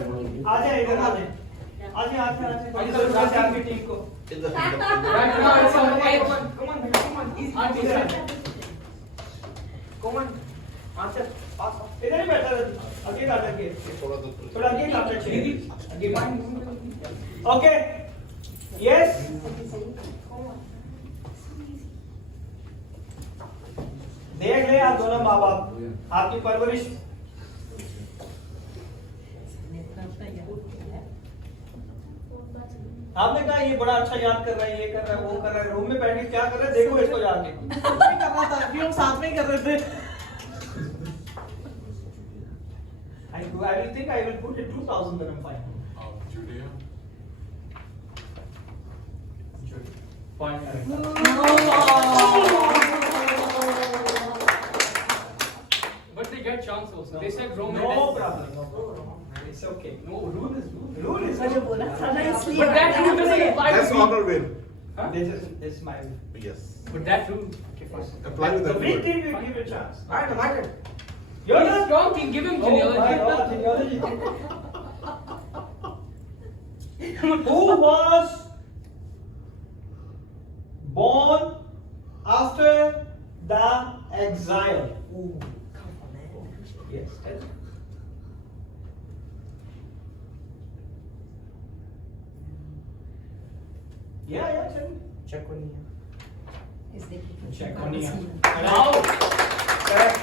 आ जाए इधर आ जाए. आ जाए. जरूरत है आपकी team को. Right now it's on edge. Come on, come on. Easy. Auntie, sir. Come on. Answer. Pass. इधर ही बैठा रह. आगे का आगे. थोड़ा आगे का आगे चाहिए. आगे का. Okay. Yes. देख ले आप दोनों माँ बाप आपकी परवरिश आपने कहा ये बड़ा अच्छा याद कर रहा है, ये कर रहा है, वो कर रहा है, रूम में बैठ के क्या कर रहा है देखो इसको जाके. नहीं कर रहा था, अभी हम साथ में ही कर रहे थे. I will think I will put it 2000 when I'm fine. Judea. But they get chance also. They said Rome. No problem. No problem. It's okay. No, rule is rule. Rule is मुझे बोला था ना इसलिए. But that rule doesn't apply That's to me. honor will. Huh? This is my rule. Yes. But that rule. Apply with The that big word. team will give a chance. Alright, my turn. You're He's not strong king. Give him Oh my God, genealogy. genealogy. Who was born after the exile? Ooh, come on, man. Yes. Tell me. Yeah, tell me. Check on you. Check on you. How? Correct.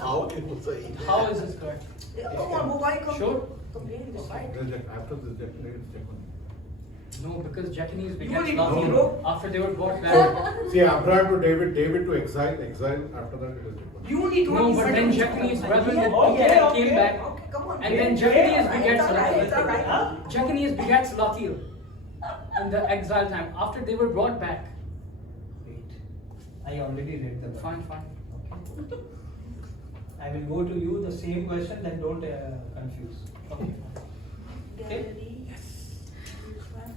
How it was a. How is this correct? Come on, why come? Sure. Complain this side. After the check, check on. No, because Japanese You began need Slavic to know. after they were brought back. See, Abraham to David, David to exile, after that it is different. You need to No, know. but then Japanese brethren Okay, came back. Okay, come on. And then Japanese begat It's alright, it's alright. Salatil. Japanese begat Salatil in the exile time after they were brought back. Wait. I already read the book. Fine, fine. Okay. I will go to you the same question, then don't confuse. Okay. Okay.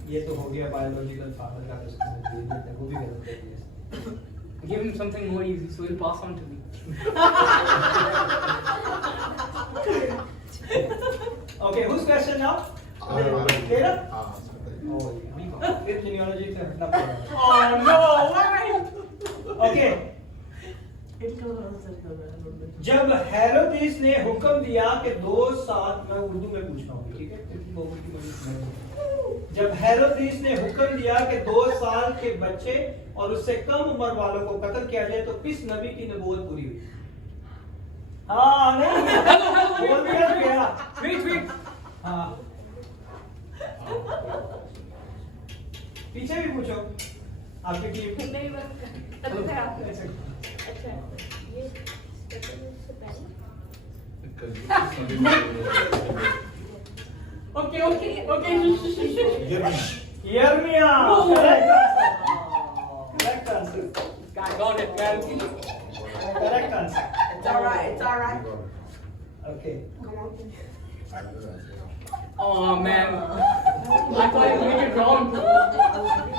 ये तो हो गया biological father का प्रश्न दे देते हैं, वो भी गलत है. Give him something more easy so he'll pass on to me. Okay, whose question now? Tera? Oh, हाँ. फिर genealogy से हटना पड़ेगा. Oh no! Why? Okay. जब हेरोदेस ने हुक्म दिया कि 2 साल, मैं उर्दू में पूछ रहा हूँ, ठीक है, क्योंकि लोगों की बड़ी समझ नहीं। जब हेरोदेस ने हुक्म दिया कि 2 साल के बच्चे और उससे कम उम्र वालों को कत्ल किया जाए तो किस नबी की नबूवत पूरी हुई? हाँ नहीं बोल दिया तो गया। Wait. हाँ पीछे भी पूछो आपकी टीम। नहीं बस अभी खराब कर अच्छा ये से पहले Okay. यिर्मयाह। No. Correct answer. Guy got it, man. Correct answer. It's alright, it's alright. Okay. Come on. Oh man. I thought he made it wrong.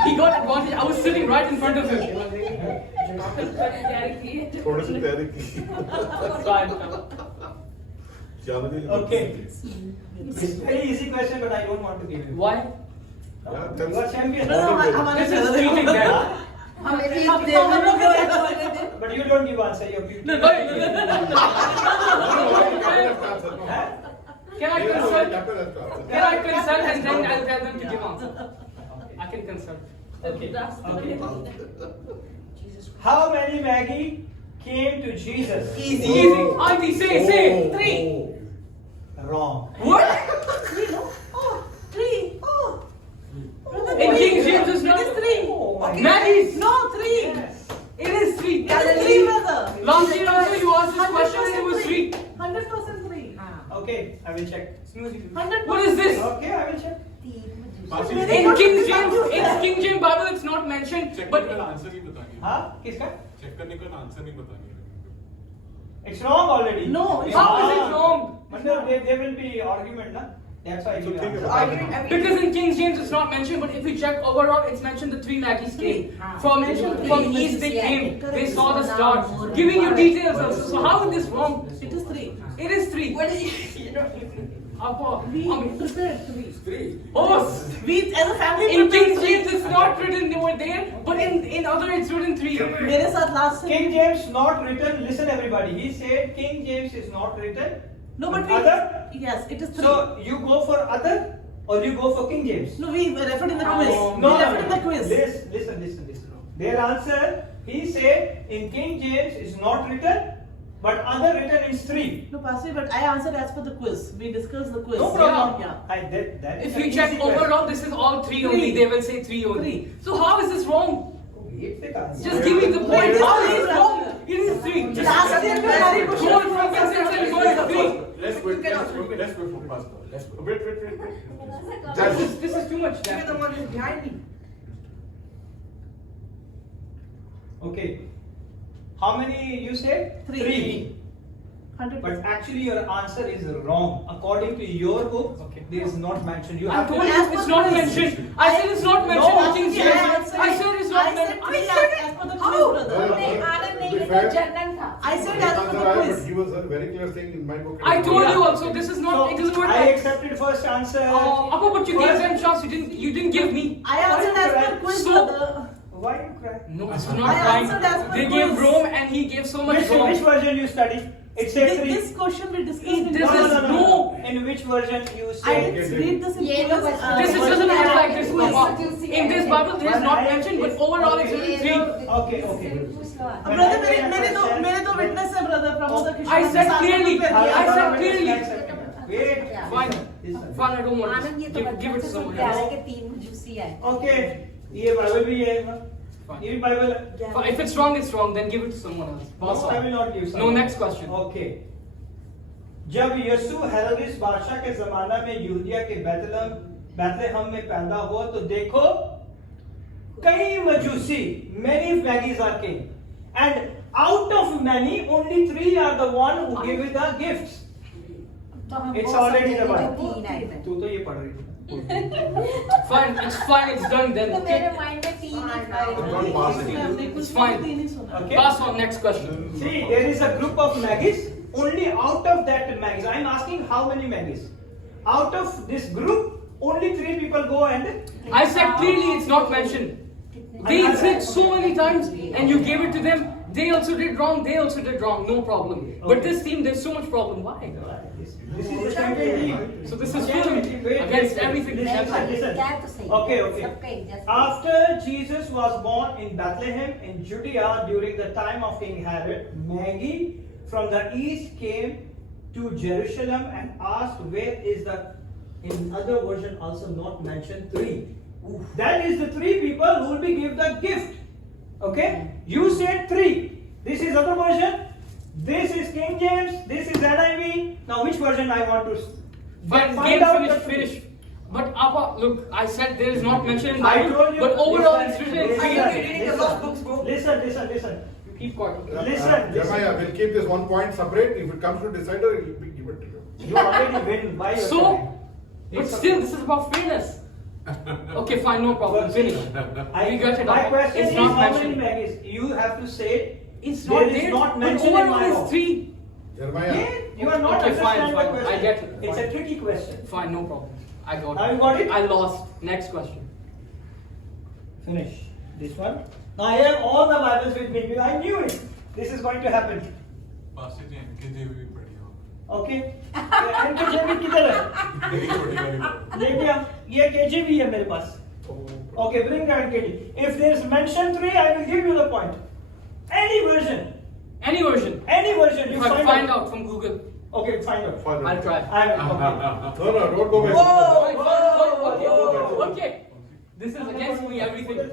He got advantage. I was sitting right in front of him. थोड़ी सी तैयारी की. Fine. Okay. It's very easy question, but I don't want to give you. Why? You are champion. This is cheating, man. But you don't give answer. You give. No. Can I consult? Can I consult and then I'll tell them to give answer? I can consult. Okay. How many Maggie came to Jesus? Easy. Auntie, say. 3. Wrong. What? 3, no? Oh, 3. Oh. In King James is not. It is 3. Okay. Maggie's. No, 3. Yes. It is Last year also you asked this question and it was 3. 100% 3. Okay, I will check. 100%. What is this? Okay, I will check. In King James Bible it's not mentioned, check but करने का answer नहीं बतानी हाँ किसका? Check करने का answer नहीं बतानी It's wrong already. No, it's how is it wrong? Matlab there will be argument, na? That's why. So you think answer. about it. Argument, Because in King James it's not mentioned, but if you check overall, it's mentioned the 3 lackeys came. From east they came, they saw the star, giving you details also. So how is this wrong? It is 3. It is 3. What is it? We prepared 3. Oh, We as a family in King prepared James it's not written over there, but in other it's written 3. मेरे साथ last से King James not written. Listen, everybody. He said King James is not written. No, but we, Other? yes, it is 3. So you go for other or you go for King James? No, we referred in the quiz. No, We referred in the quiz. Listen. Their answer, he said in King James is not written, but other written is 3. No, Pastor, but I answered as per the quiz. We discussed the quiz. No problem. Yeah. That is If an you check easy question. overall, this is all 3 only. They will say 3 only. So how is this wrong? Just give me the point. How is it wrong? It is 3. Just Last year we had a go on from consensus and go to 3. Let's wait for Pastor. Let's wait. This is too much. You're the one who's behind me. Okay. How many you said? 3. 100%. But actually your answer is wrong. According to your book, Okay. there is not mentioned. You I have to. told you it's not mentioned. I said it's not mentioned in King James. I said it's not mentioned. I said as per the quiz, brother. आनंद नहीं To be लेकर fair, general था I said as per the but quiz. he was a very clear thing in my book. I told you also this is not. It is So, not. I accepted first answer. Appa, but you gave them chance. You didn't give me. I answered as per quiz, So- brother. Why you cry? No, it's I not right. answered as per They quiz. gave Rome and he gave so much Rome. Which version you study? It says 3. This question we discussed in This quiz. is no. In which version you I say? didn't read this in ये quiz. लोग This is doesn't look like this, Papa. Juicy In this Bible, there is not mentioned, but overall it's written 3. Okay. Brother, मेरे दो witness है, brother. Pramod Krishna. I said clearly. Yeah. I said clearly. Wait. Fine. Listen. Fine, I don't want आनंद ये it. तो Give it to बच्चा से someone प्यार है else. कि 3 जूसी है Okay. ये बाइबल भी है ना? Fine. ये भी बाइबल है. Fine, if it's wrong, it's wrong. Then give it to someone else. Pass No, I will on. not give. No, next question. Okay. जब यीशु हेरोदिस बादशाह के जमाना में यहूदिया के बैतलहम में पैदा हुआ तो देखो कई मजूसी many maggies are king and out of many only 3 are the one who give it the gifts. तो हम It's बोल already सकते हैं the कि Bible. 3 है तू तो ये पढ़ रही है. Fine, it's done then. तो Okay? मेरे माइंड में 3 Don't pass it. हमने कुछ It's fine. भी नहीं सुना. Okay. Pass on, next question. See, there is a group of maggies. Only out of that maggies, I am asking how many maggies? Out of this group, only 3 people go and. I said clearly it's not mentioned. They said so many times and you gave it to them. They also did wrong, they also did wrong, no problem. But this team, there's so much problem. Why? This is the same. So this is film against everything. Listen. क्या तो सही Okay. सबका एक जैसा After Jesus was born in Bethlehem in Judea during the time of King Herod, Magi from the east came to Jerusalem and asked, where is the, in other version also not mentioned 3. That is the 3 people who will be give the gift. Okay? You said 3. This is other version. This is King James. This is NIV. Now which version I want to But find game out? finish. But Appa, look, I said there is not mentioned in I Bible, told you. but overall it's listen, written in listen, 3. Are you reading a lot of books, bro? Listen. You keep quiet. Listen. Jeremiah, we'll keep this 1 point separate. If it comes to decider, we'll give it to you. You already win. Why you So, but still, this is about fairness. Okay, fine, no problem. Finish. We got it. My Appa. question It's is not how many mentioned. maggies? You have to say It's there not is there. not But mentioned in overall my it's book. 3. Jeremiah. Yeah, you are not Okay, fine, understanding the fine. question. I get it. It's Fine. a tricky question. Fine, no problem. I got Now it. you got it? I lost. Next question. Finish this one. Now I have all the Bibles with me because I knew it. This is going to happen. Pastor ji इनके देवी भी पढ़ी हो Okay? इनके जेबी किधर है? देवी पढ़ी वाली बात। देखिए आप, ये KJV है मेरे पास. Okay, bring that KJV. If there is mention 3, I will give you the point. Any version. Any version. Any version you Find out from Google. Okay, find out. Father. I'll try. I will. Okay. No, don't go back. Whoa, whoa, Okay. whoa, whoa. Okay. This is against me, everything.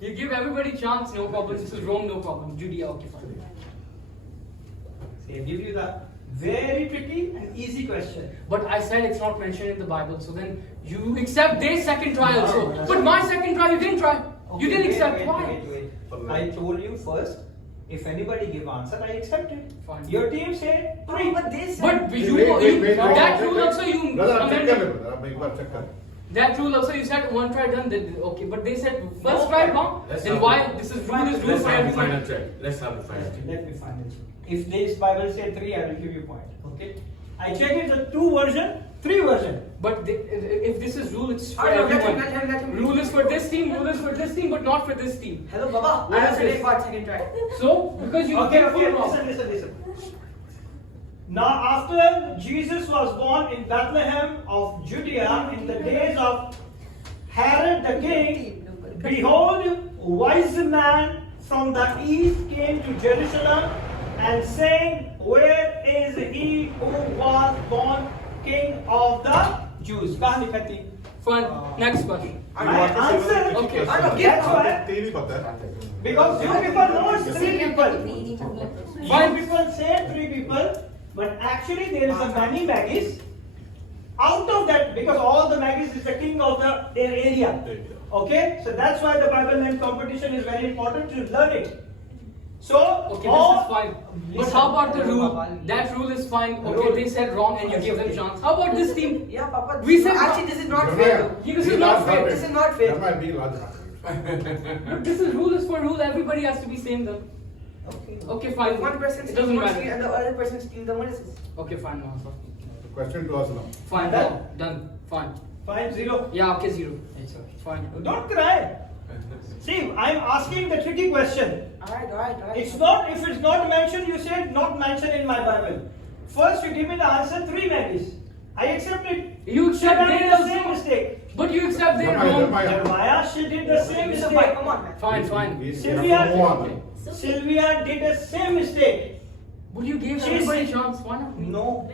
You give everybody chance, no problem. This is Rome, no problem. Judea, okay, fine. They give you the very tricky and easy question. But I said it's not mentioned in the Bible, so then you accept their second try also. But my second try, you didn't try. You didn't accept. Why? Wait. I told you first, if anybody give answer, I accept it. Fine. Your team said 3. But this. But Wait, you, that rule also you Brother, check amended. kar le, brother, आप एक बार check कर. That rule also you said one try done. Okay, but they said first try wrong. Then why this is rule for everyone? Let's have the final check. Let me find it. If this Bible say 3, I will give you point. Okay. I check it the 2 version, 3 version. But if this is rule, it's for Alright, let him, everyone. let him. Rule is for this team, rule is for this team, but not for this team. Hello, Baba. What I is answered this? it for second try. So because you Okay, gave full wrong. listen. Now after Jesus was born in Bethlehem of Judea in the days of Herod the king, behold, wise man from the east came to Jerusalem and saying, where is he who was born king of the Jews? कहाँ लिखा थी? Fine. Next question. My answer. Okay. That's why. तेरी पता है. Because you people know 3 people. Five people say 3 people, but actually there is a many Maggies. Out of that, because all the Maggies is the king of their area. Okay, so that's why the Bible name competition is very important to learn it. So, Okay, this is fine. But how about the rule? That rule is fine. Okay, they said wrong and you gave them chance. How about this team? Yeah, Papa. We said actually this is not fair. This is not fair. This is not fair. That might be large. But this is rule is for rule. Everybody has to be same then. Okay. Okay, fine. One person It doesn't steals matter. and the other person steals the money. Okay, fine. No answer. Question to us now. Fine. Done? Done. Fine. Fine, 0. Yeah. Okay. 0. Fine. Don't cry. See, I'm asking the tricky question. Alright. It's not, if it's not mentioned, you said not mentioned in my Bible. First, you give me the answer 3 Maggies. I accept it. You accept She did their the same mistake. But you accept their Jeremiah, wrong. Jeremiah. Jeremiah, she did the same Mr. Bhai, mistake. come on, man. Fine. Sylvia did the same mistake. But you gave She's- everybody chance. Why not me? No.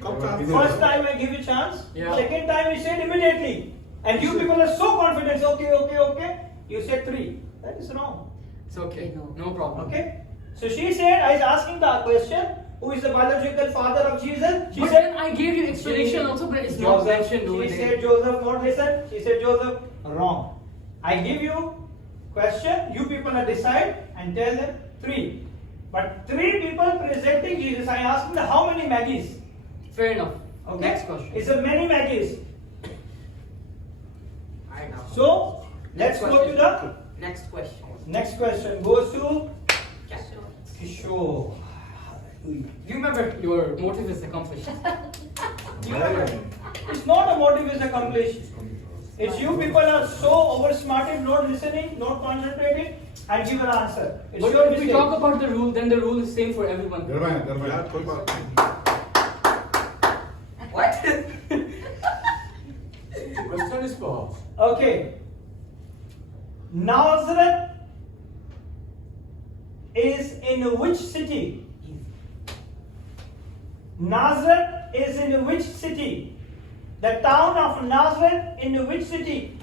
Come on. First time I give you chance. Yeah. Second time you said immediately. And you people are so confident. Okay. You said 3. That is wrong. It's okay. No problem. Okay. So she said, I was asking the question, who is the biological father of Jesus? She But said, then I gave you explanation also, but it's not mentioned over She there. said Joseph, not listen. She said Joseph, wrong. I give you question, you people are decide and tell them 3. But 3 people presenting Jesus, I asked them how many Maggies? Fair enough. Okay. Next question. It's a many Maggies. Alright, now. So let's go to the Next question. next question. Goes to Kishore. You remember your motive is accomplished. It's not a motive is accomplished. It's you people are so oversmarted, not listening, not concentrating, and give an answer. It's But your if we mistake. talk about the rule, then the rule is same for everyone. Jeremiah. यार कोई बात नहीं. What? The question is for. Okay. Nazareth is in which city? Nazareth is in which city? The town of Nazareth in which city?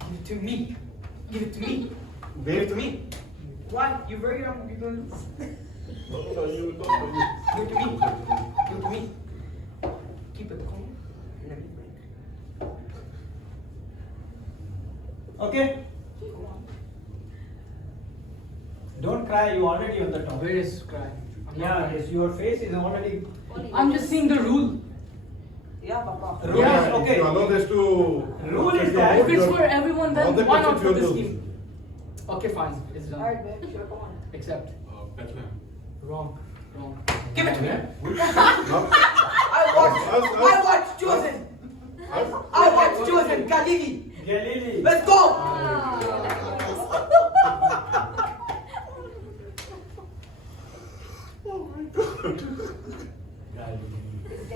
Give it to me. Give it to me. Give it to me. Why? You bring it on. You don't. Give it to me. Give it to me. Keep it calm. Let me bring. Okay. Don't cry. You already on the top. Where is crying? I'm not Yeah, crying. yes, your face is already. I'm just seeing the rule. Yeah, Papa. Rule is okay. If you allow this to. Rule is that If it's for everyone, all then the why not questions for you this lose. team? Okay, fine. It's done. Alright, babe. Sure, come on. Accept. Bethlehem. Wrong. Give it to me. No? I watched Chosen. I watched Chosen. Galilee. Galilee. Let's go.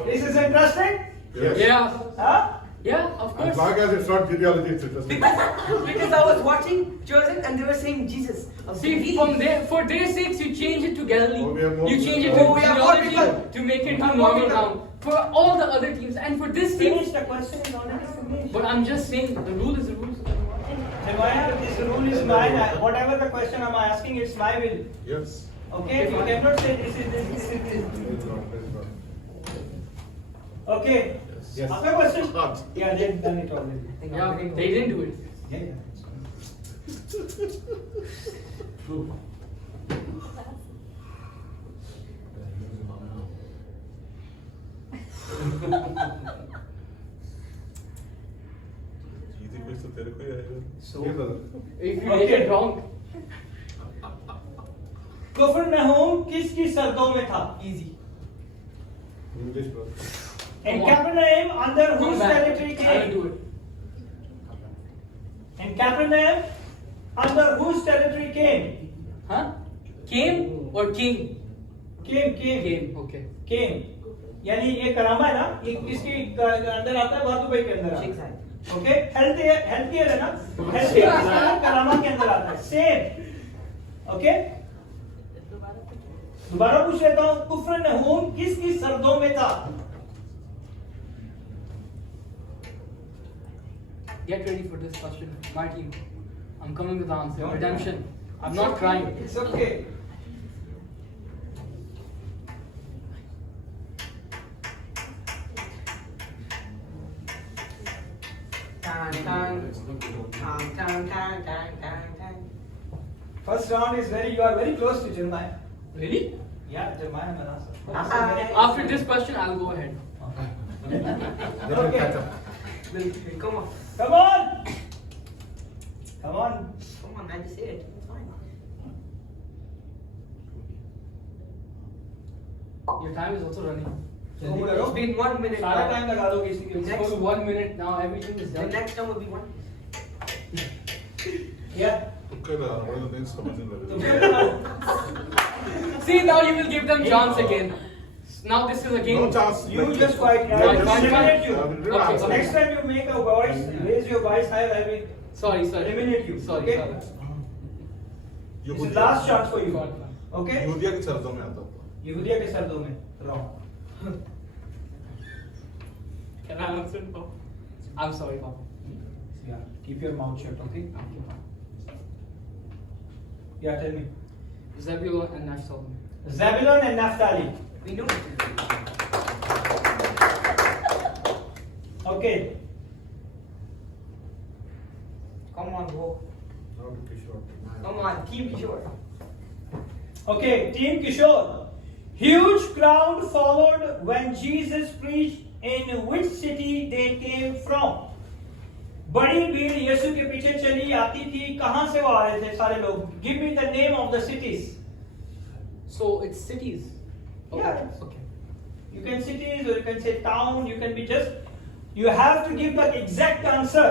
This is interesting. Yes. Yeah. Huh? Yeah, of As long as it's not genealogy, it's interesting. Because I was watching Chosen and they were saying Jesus. I was See, saying, from there, for their sakes, you change it to Galilee. Oh, we have more You change it to people. Oh, we have more genealogy people. to make it to We have more normal people. now. For all the other teams, and for this team. Finish, the question is already finished. But I'm just saying, the rule is the rule. Jeremiah, this rule is mine. Whatever the question I'm asking, it's my will. Yes. Okay? You cannot say this is this, this is this. Praise God, praise God. Okay. Yes. Other question? Start. Yeah, they've done it already. Yeah, they didn't do it. Yeah, yeah. Easy कुछ तो तेरे को ही आएगा. So, Yes, brother. If you get it wrong, कफरनहूम किसकी सरदों में था? easy. English, brother. And Come on. Capernaum under come whose back. territory I will came? do it. And Capernaum under whose territory came? Huh? Came or king? Came. Came. Okay. Came. यानी ये करामा है ना, ये किसके अंदर आता है? बातू भाई के अंदर आता Sheikh है. Zayed. ओके, हेल्थ केयर है ना, हेल्थ केयर करामा के अंदर आता है. सेम. ओके, दोबारा पूछ लेता हूँ, कुफ्रनहूम किसकी सरदों में था? Get ready for this question, my team. I'm coming with the answer. Redemption. I'm not crying. It's okay. Tan, tan. Tan, tan, tan, tan, tan, tan. First round is you are very close to Jeremiah. Really? Yeah, Jeremiah Manasseh. After this question, I'll go ahead. They will catch up. Come on. Come on! Come on. Come on, man, just say it. It's fine. Your time is also running. जल्दी करो. It's been 1 minute. सारा now. Time लगा दोगे इसी के It's ऊपर. going to 1 minute now. Everything is The done. next time will be 1. Yeah. तुक्के लगा रहा हूँ, मुझे नहीं समझने लग तुम रही. क्या बनाओ? See, now you will give them chance again. Now this is again. No chance. You just quiet. I will Fine, eliminate you. I will do Okay, answer. okay. Next time you make a voice, raise your voice higher, I will Sorry. eliminate you. Sorry. Okay? Sorry. This is last chance for you. Okay? Judea की सरहदों में आता था. यहूदिया के सरदों में. Wrong. Can I answer now? I'm sorry, Papa. Yeah. Keep your mouth shut. Okay? Okay, Papa. Yeah. Tell me. Zebulun and Naphtali. Zebulun and Naphtali. We know. Okay. Come on, bro. Now to Kishore. Come on, keep it short. Okay, Team Kishore. Huge crowd followed when Jesus preached. In which city they came from? बड़ी भीड़ यीशु के पीछे चली आती थी. कहां से वो आ रहे थे सारे लोग? Give me the name of the cities. So it's cities. Yeah. Okay. You can cities or you can say town. You can be just. You have to give the exact answer.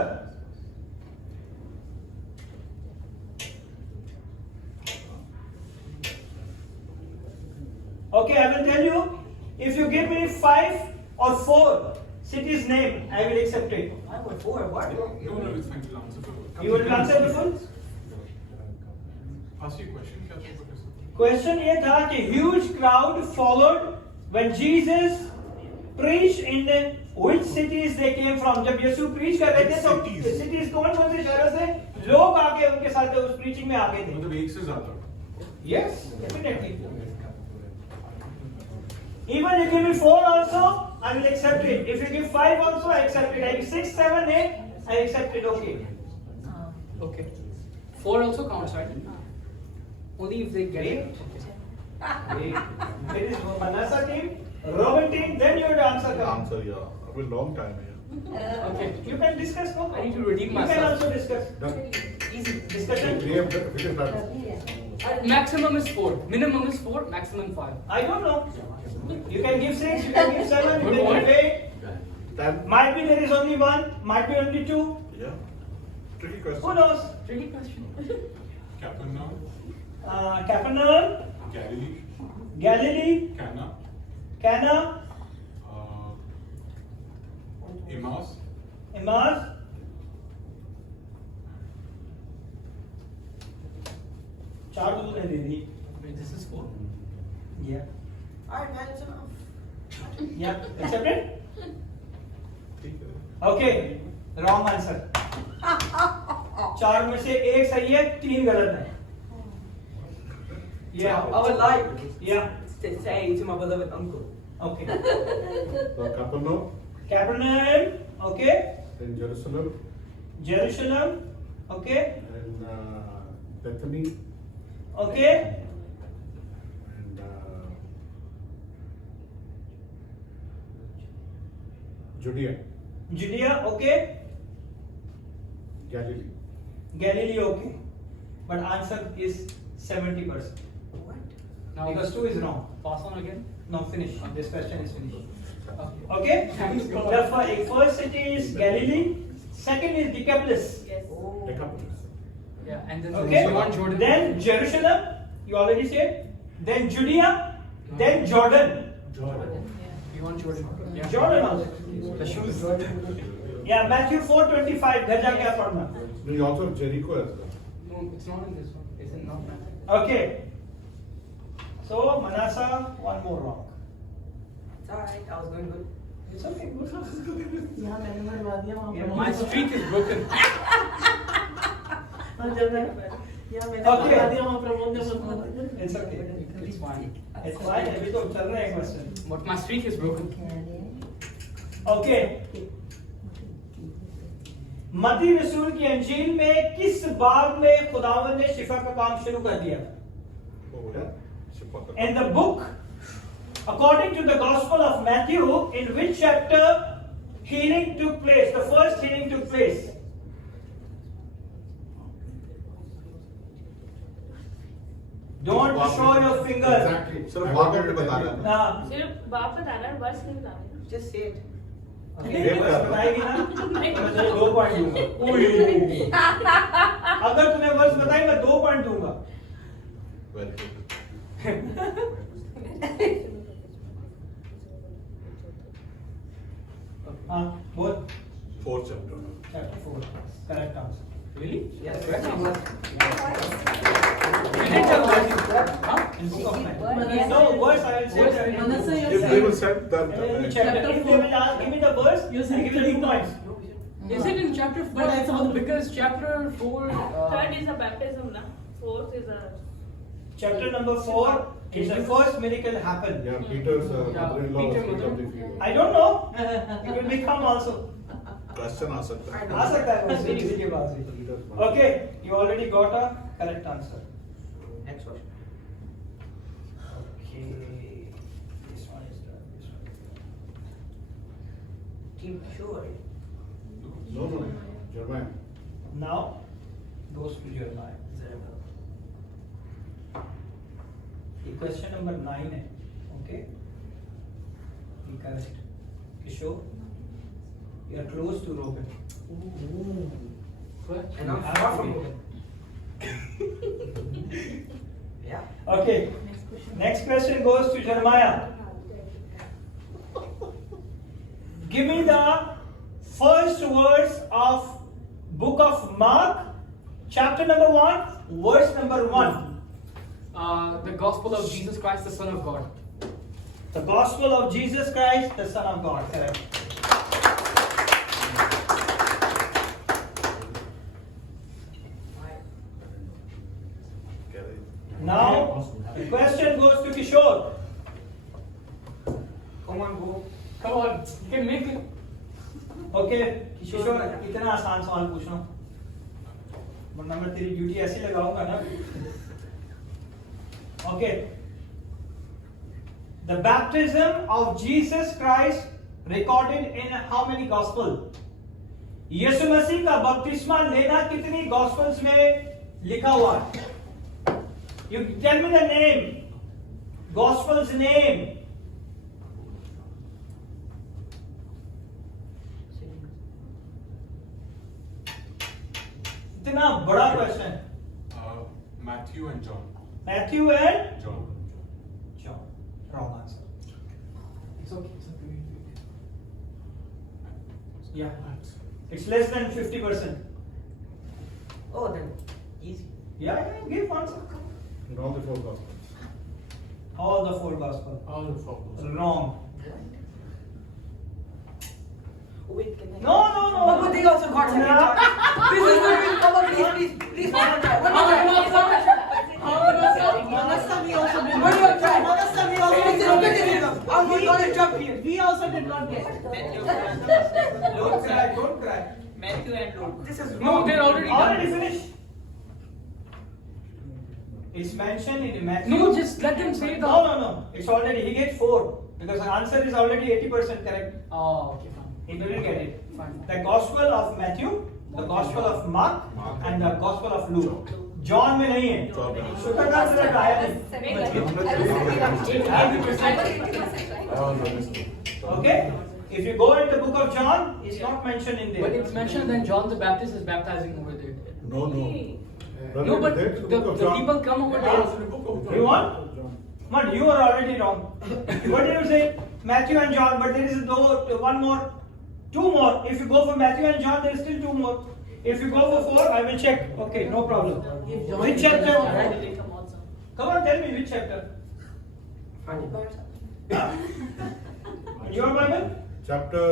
Okay, I will tell you. If you give me 5 or 4 cities name, I will accept it. I went 4. What? No, it's fine. We'll answer for You will answer the full? Ask your question. क्या आपका question? Question ये था कि huge crowd followed when Jesus preached in the which cities they came from. जब यीशु preach कर रहे थे तो cities कौन कौन से शहरों से लोग आके उनके साथ उस preaching में आगे थे. मतलब एक से ज्यादा. Yes, definitely. Even you give me 4 also, I will accept it. If you give 5 also, I accept it. I give 6, 7, 8, I accept it. Okay. Okay. 4 also counts, right? Only if they get it. Wait. It is Manasseh team, Robin team, then you have to answer the Answer, yeah. A long time here. Okay. You can discuss, no? I need to redeem You can myself. also discuss. Done. Easy. Discussion. We have finished that. Maximum is 4. Minimum is 4. Maximum 5. I don't know. You can give 6, you can give 7, you can give 8. 10. Might be there is only 1, might be only 2. Yeah. Tricky question. Who knows? Tricky question. Capernaum, Capernaum, Galilee, Galilee, Cana, Cana, Emmaus, Imaz? चार तो तूने दे दी. Wait, this is 4? Yeah. Alright, man, it's enough. Yeah. Accepted? ठीक है. Okay. Wrong answer. चार में से एक सही है, तीन गलत है. Yeah. I would like Yeah. to say to my beloved uncle. Okay. So Capernaum Capernaum. Okay. in Jerusalem Jerusalem. Okay. and Bethany Okay. and Judea, Judea. Okay. Galilee. Galilee. Okay. But answer is 70%. Now, Because 2 is wrong. pass on again. No, finish. This question is finished. Okay. Okay? Thanks, God. The first city is Galilee. Second is Decapolis. Yes. Decapolis. Yeah, and then Okay? beyond Jordan. Then Jerusalem. You already said. Then Judea. Then Jordan. Jordan. Beyond Jordan. Yeah. Jordan also. The shoes. Yeah, Matthew 4:25. घर जाके क्या पढ़ना? No, you also have Jericho as well. No, it's not in this one. It's in not Matthew. Okay. So Manasseh, one more wrong. It's alright, I was going good. It's okay. Good. यहाँ मैंने बनवा दिया वहाँ Yeah, My streak is broken. हाँ, जब मैं यहाँ मैंने Okay. बनवा दिया वहाँ प्रमोद ने बनवा दिया. It's okay. It's fine. It's fine. अभी तो चल रहा है question. But my streak is broken. Okay. मती रसूल की अंजील में किस बाग में खुदावन ने शिफा का काम शुरू कर दिया? वो है. शिपा का. In the book, according to the Gospel of Matthew, in which chapter healing took place? The first healing took place. Don't show your finger. Exactly. सिर्फ I बाप wanted को to बता tell रहा you. है. हाँ. सिर्फ बाप बताना है, बस नहीं बताना. Just say it. नहीं, बस बताएगी ना तो मैं तुझे 2 पॉइंट दूंगा. अगर तूने वर्ष बताई मैं 2 पॉइंट दूंगा. Very good. हाँ बोल. 4th chapter. Chapter 4. Correct answer. Really? Yes, Correct. You You didn't tell Matthew. Huh? In book of Word, Matthew. yes. No verse. I will say Verse, that. Manasseh, you're If they saying- will set that. Chapter. If they will ask, give me the verse. You I said give you 2 points. Is it in chapter 4? But I saw the- Because chapter 4. Third is a baptism, na. Fourth is a. Chapter number 4 is the first miracle happened. Yeah, Peter's Yeah, mother-in-law was Peter healed of mother. the fever. I don't know. It will become also. Question आ सकता है. आ सकता है वैसे किसी के पास भी. Peter's mother. Okay, you already got a correct answer. Next question. Okay, this one is done. This one is done. Team sure. No. Jeremiah. Now goes to Jeremiah. The question number 9 है. Okay. Incorrect. Kishore, you are close to Robin. And I'm far from it. Yeah. Okay. Next question goes to Jeremiah. Give me the first words of book of Mark, chapter number 1, verse number 1. The Gospel of Jesus Christ, the Son of God. The Gospel of Jesus Christ, the Son of God. Correct. Now, the question goes to Kishore. Come on, go. Come on, you can make it. Okay, किशोर इतना आसान सवाल पूछना वरना मैं तेरी duty ऐसी लगाऊंगा ना. Okay, the baptism of Jesus Christ recorded in how many gospel? यीशु मसीह का बपतिस्मा लेना कितनी gospels में लिखा हुआ है? You tell me the name, gospel's name. इतना बड़ा question. Matthew and John. Matthew and John. John. Wrong answer. It's okay. It's okay. Yeah. It's less than 50%. Oh, then easy. Yeah, give answer. And all the four gospels. All the four gospels. All the four. Wrong. Wait, can I? No. But they also got second Yeah. chance. Please, one more try. Manasa, we also did One more try. Manasa, we also did not get. I'm going to jump here. We also did not get. Don't cry, don't cry. Matthew and Luke. This is No, they're already Already done. finished. It's mentioned in Matthew. No, just let them say the. No. It's already, he gets 4. Because the answer is already 80% correct. Oh, okay, fine. He didn't get it. Fine. The Gospel of Matthew, the Gospel of Mark, and the Gospel of Luke. John में नहीं है. शुक्र का सिर्फ आया नहीं. Okay? If you go in the book of John, it's not mentioned in But there. it's mentioned that John the Baptist is baptizing over there. No. No, but That's the book of the John. people come over there. You want? Man, you are already wrong. What did you say? Matthew and John, but there is one more, 2 more. If you go for Matthew and John, there is still 2 more. If you go for 4, I will check. Okay, no problem. Which chapter? Come on, tell me which chapter. Your Bible? Chapter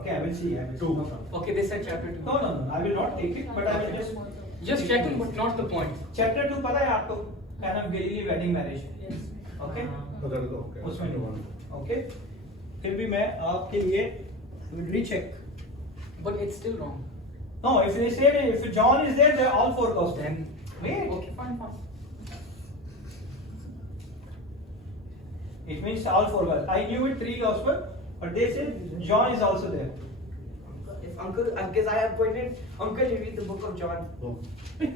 Okay, I will see. 2. Okay, they said chapter 2. No. I will not take it, but I will just. Just checking, but not the point. Chapter 2 पता है आपको? Kind of Galilee wedding marriage. Okay? So that is okay. उसमें नहीं. Okay? फिर भी मैं आपके लिए will recheck. But it's still wrong. No, if they say if John is there, they're all 4 gospels. Then. Wait. Okay, fine. It means all 4 gospels. I knew it 3 gospels, but they said John is also there. If Uncle, because I have pointed, Uncle, you read the book of John. Oh. That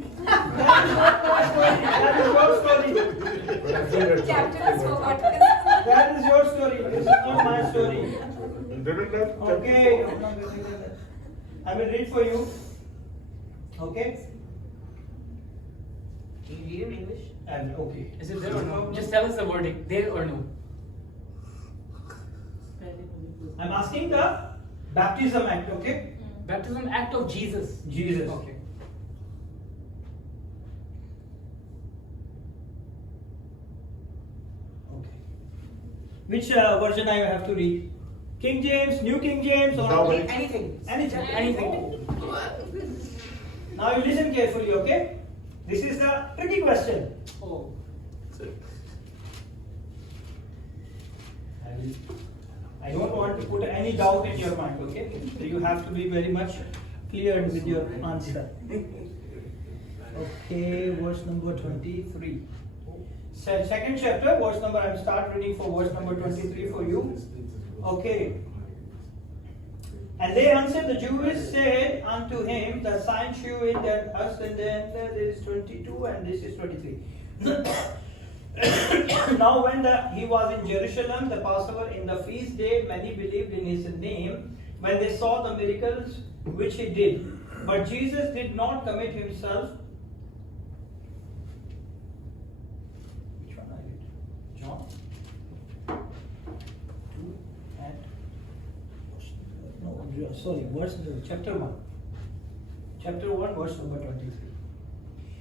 is your story. That is your story. This is not my story. Didn't that? Okay. I will read for you. Okay? Can you read in English? And okay. Is it there or no? Just tell us the verdict. There or no? I'm asking the baptism act, okay? Baptism act of Jesus. Jesus. Okay. Okay. Which version I have to read? King James, New King James, or Anything. anything? Now you listen carefully, okay? This is the tricky question. Oh. I don't want to put any doubt in your mind, okay? So you have to be very much clear with your answer. Okay, verse number 23. Second chapter, verse number, I'll start reading for verse number 23 for you. Okay. And they answered, the Jews said unto him, the sign shew it that us, and then there is 22 and this is 23. Now when he was in Jerusalem, the Passover in the feast day, many believed in his name when they saw the miracles which he did. But Jesus did not commit himself. Which one I read? John? 2 and no, sorry, chapter 1. Chapter 1, verse number 23.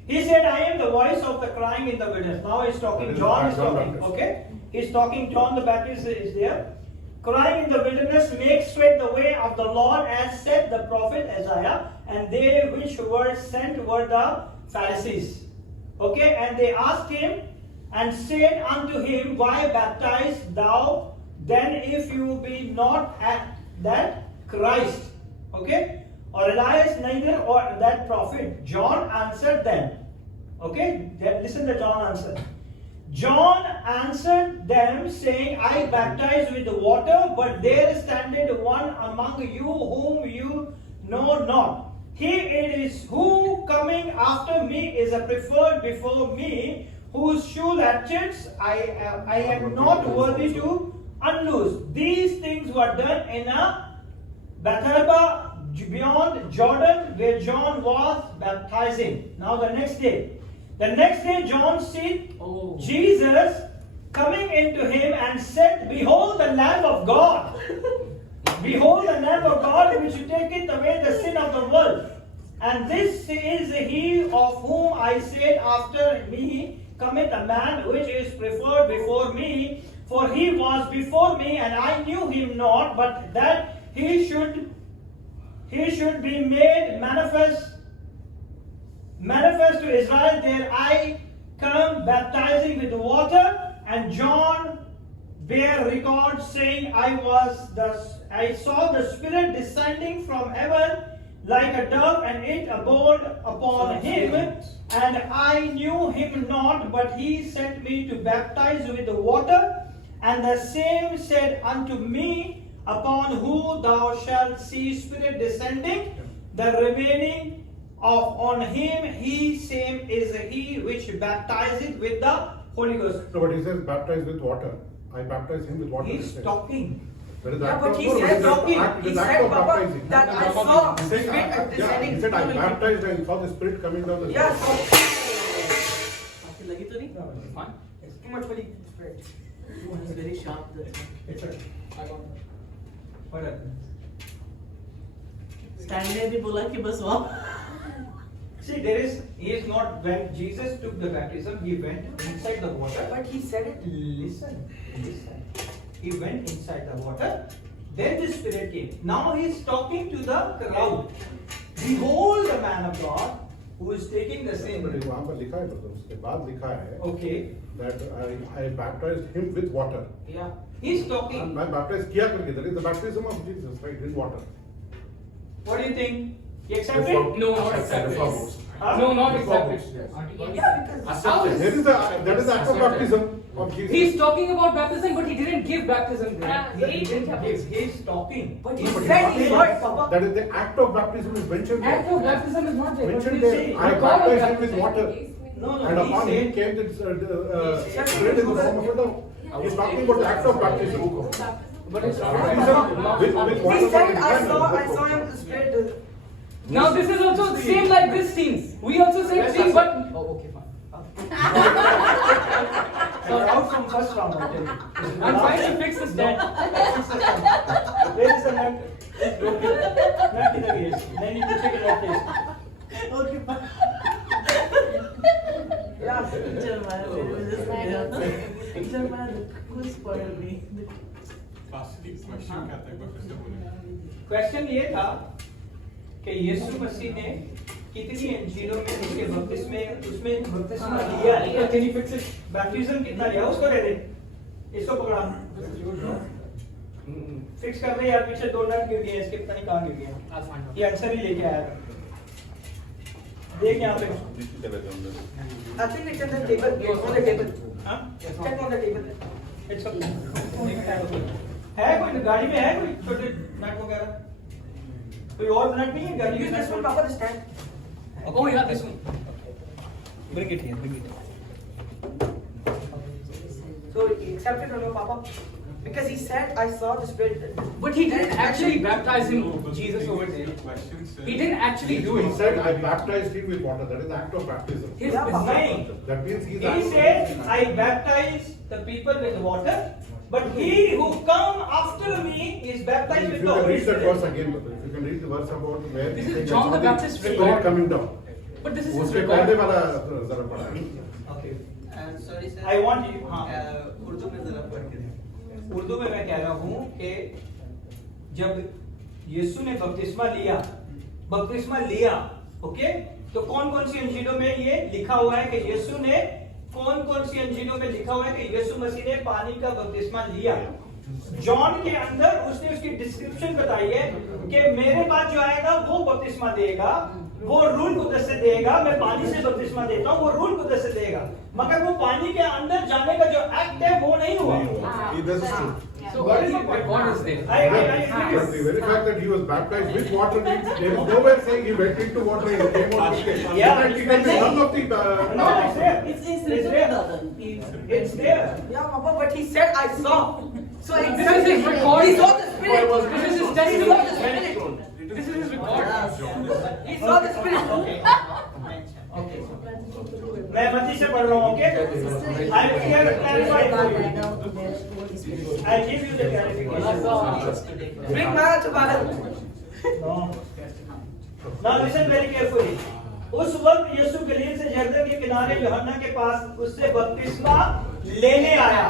He said, I am the voice of the crying in the wilderness. Now he's talking, John is talking, okay? He's talking, John the Baptist is there. Crying in the wilderness, make straight the way of the Lord, as said the prophet Isaiah. And they which were sent were the Pharisees. Okay, and they asked him and said unto him, why baptizest thou then if you be not that Christ? Okay? Or Elias neither, or that prophet? John answered them. Okay, listen to John answer. John answered them, saying, I baptize with water, but there standeth one among you whom you know not. He it is who coming after me is a preferred before me, whose shoe latchets I am not worthy to unloose. These things were done in a Bethsaida beyond Jordan, where John was baptizing. Now the next day John seeth Jesus coming into him and said, behold the Lamb of God. Behold the Lamb of God which taketh away the sin of the world. And this is he of whom I said, after me cometh a man which is preferred before me, for he was before me, and I knew him not, but that he should be made manifest to Israel. There I come baptizing with water, and John bear record, saying, I saw the Spirit descending from heaven like a dove, and it abode upon him, and I knew him not, but he sent me to baptize with the water. And the same said unto me, upon whom thou shalt see Spirit descending, the remaining of on him, he same is he which baptizeth with the Holy Ghost. No, but he says baptized with water. I baptize him with water. He's talking. There is Yeah, act but of- he no, said it is talking. act- it He is act said, of Papa, baptizing. that I saw He's saying, Spirit yeah, descending. he said I baptized and saw the Spirit coming down the Yeah, Spirit. so आपकी लगी तो नहीं? Fine. it's too much for the Spirit. It's very sharp. That's why. It's okay. What happened? Stan ने भी बोला कि बस वहाँ. See, he is not, when Jesus took the baptism, he went inside the water. But he said it. Listen. He went inside the water, then the Spirit came. Now he is talking to the crowd. Behold the man of God who is taking the same But river. वहाँ पर लिखा है मतलब उसके बाद लिखा है Okay. that I baptized him with water. Yeah. He's talking. मैं baptize किया करके that is the baptism of Jesus, right? In water. What do you think? You accept it? No, not accepted. Huh? No, not accepted. Yeah, because How is There is the that is the act of baptism of Jesus. He's talking about baptism, but he didn't give baptism. He didn't give. He's talking. but he No, but said he's he talking- heard, Papa. That is the act of baptism is mentioned Act there. of baptism is not there. Mentioned you there. see, I God of baptized him with baptism. water. No, And no. upon He him said. came the Spirit in the form of a dove. He's talking about the act of baptism. But it's Baptism with water. He said, I is saw him, the Spirit. Now this is also the same like this scenes. We also said scenes, but oh, okay, fine. So out from first round, I tell you. This is the I'm last trying time. to fix the stand. Fix the stand. Where is the nut? Nut in the case. Then you check it out case. Okay, fine. Yeah. Jeremiah, who spoiled me? Lastly, question क्या था एक बार फिर से बोलें? Question ये था कि यीशु मसीह ने कितनी इंजीलों में उसके उसमें बपतिस्मा लिया है? Can you fix it? Baptism कितना लिया उसको दे दे, इसको पकड़ा फिक्स कर रहे यार, पीछे दो नट गिर गए इसके, पता नहीं कहाँ गिर गया। I'll find out. ये आंसर ही लेके आया था, देख यहाँ पे। I think it's on the table. On the table. हाँ? Check on the table. It's okay. है कोई गाड़ी में, है कोई छोटे नट वगैरह? कोई और नट नहीं है गाड़ी Use में? this one, Papa, the stand. Oh yeah, this one. Bring it here, bring it. So he accepted or no, Papa? Because he said, I saw the Spirit. But he didn't actually baptize him, Jesus over there. Question says. He didn't actually do He it. said, I baptized him with water. That is the act of baptism. His Yeah, Papa. नहीं, That means he is. he said, I baptize the people with water, but he who come after me is baptized If with you the can Holy read that verse Spirit. again, if you can read the verse about where This he is said John that the saw Baptist's Spirit record. coming down. But this is his उसके पहले record. वाला जरा पढ़ा है। Okay. Sorry sir I want you, हाँ। उर्दू में जरा पढ़ के दें। उर्दू में मैं कह रहा हूँ कि जब यीशु ने बपतिस्मा लिया, ओके, तो कौन कौन सी अंजीलों में ये लिखा हुआ है कि यीशु ने, कौन कौन सी अंजीलों में लिखा हुआ है कि यीशु मसीह ने पानी का बपतिस्मा लिया? जॉन के अंदर उसने उसकी डिस्क्रिप्शन बताई है कि मेरे बाद जो आएगा वो बपतिस्मा देगा, वो रूल कुदरत से देगा, मैं पानी से बपतिस्मा देता हूँ, वो रूल कुदरत से देगा, मगर वो पानी के अंदर जाने का जो एक्ट है वो नहीं हुआ। He does it too. So what is record is there? I But the very fact that he was baptized with water means there is nowhere saying he went into water and he came out again. Yeah. In fact, he can be none of the. No, it's there. It's It's written there. down. It's there. Yeah, Papa, but he said, I saw. So he This is his record. He saw the Spirit. This is his He saw the testimony. Spirit. This is his record. He saw the Spirit. Okay. मैं मती से पढ़ रहा हूँ, okay? I will clarify for you. I'll give you the clarification. Bring Mara to Bharat. No. Now listen very carefully. उस वक्त यीशु गलील से यरदन के किनारे यूहन्ना के पास उससे बपतिस्मा लेने आया.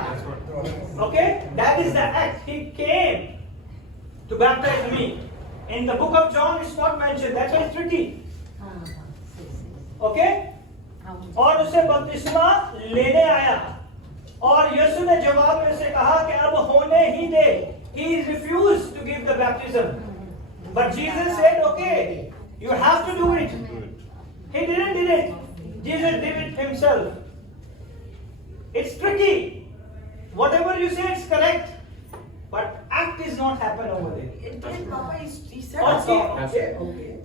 Okay, that is the act. He came to baptize me. In the book of John, it's not mentioned. That's why it's tricky. Okay? और उससे बपतिस्मा लेने आया. और यीशु ने जवाब में से कहा कि अब होने ही दे. He refused to give the baptism. But Jesus said, okay, you have to do it. He didn't do it. Jesus did it himself. It's tricky. Whatever you say is correct. But act is not happen over there. He said Okay.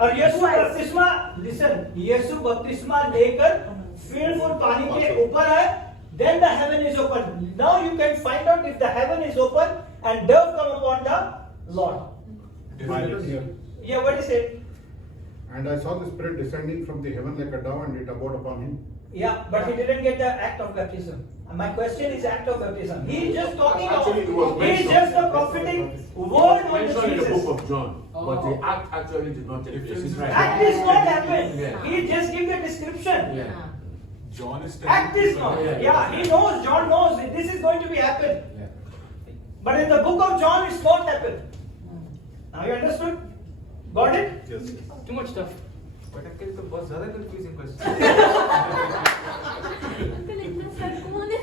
और यीशु बपतिस्मा, listen, यीशु बपतिस्मा लेकर फिर वो पानी के ऊपर है, then the heaven is open. Now you can find out if the heaven is open and dove come upon the Lord. Yeah, what is it? And I saw the Spirit descending from the heaven like a dove, and it abode upon him. Yeah, but he didn't get the act of baptism. And my question is act of baptism. He is just talking Actually, it was about, he is mentioned. just a prophetic word on Mentioned in the Jesus. book of John, but the act actually did not take place. It's right. Act is not happened. Yeah. He just give the description. Yeah. John is Act is not. Yeah, he knows, John knows that this is going to be happen. Yeah. But in the book of John, it's not happened. Now you understood? Got it? Yes. Too much stuff. But uncle, तो बहुत ज़्यादा confusing question. Uncle इतना sir कौन है?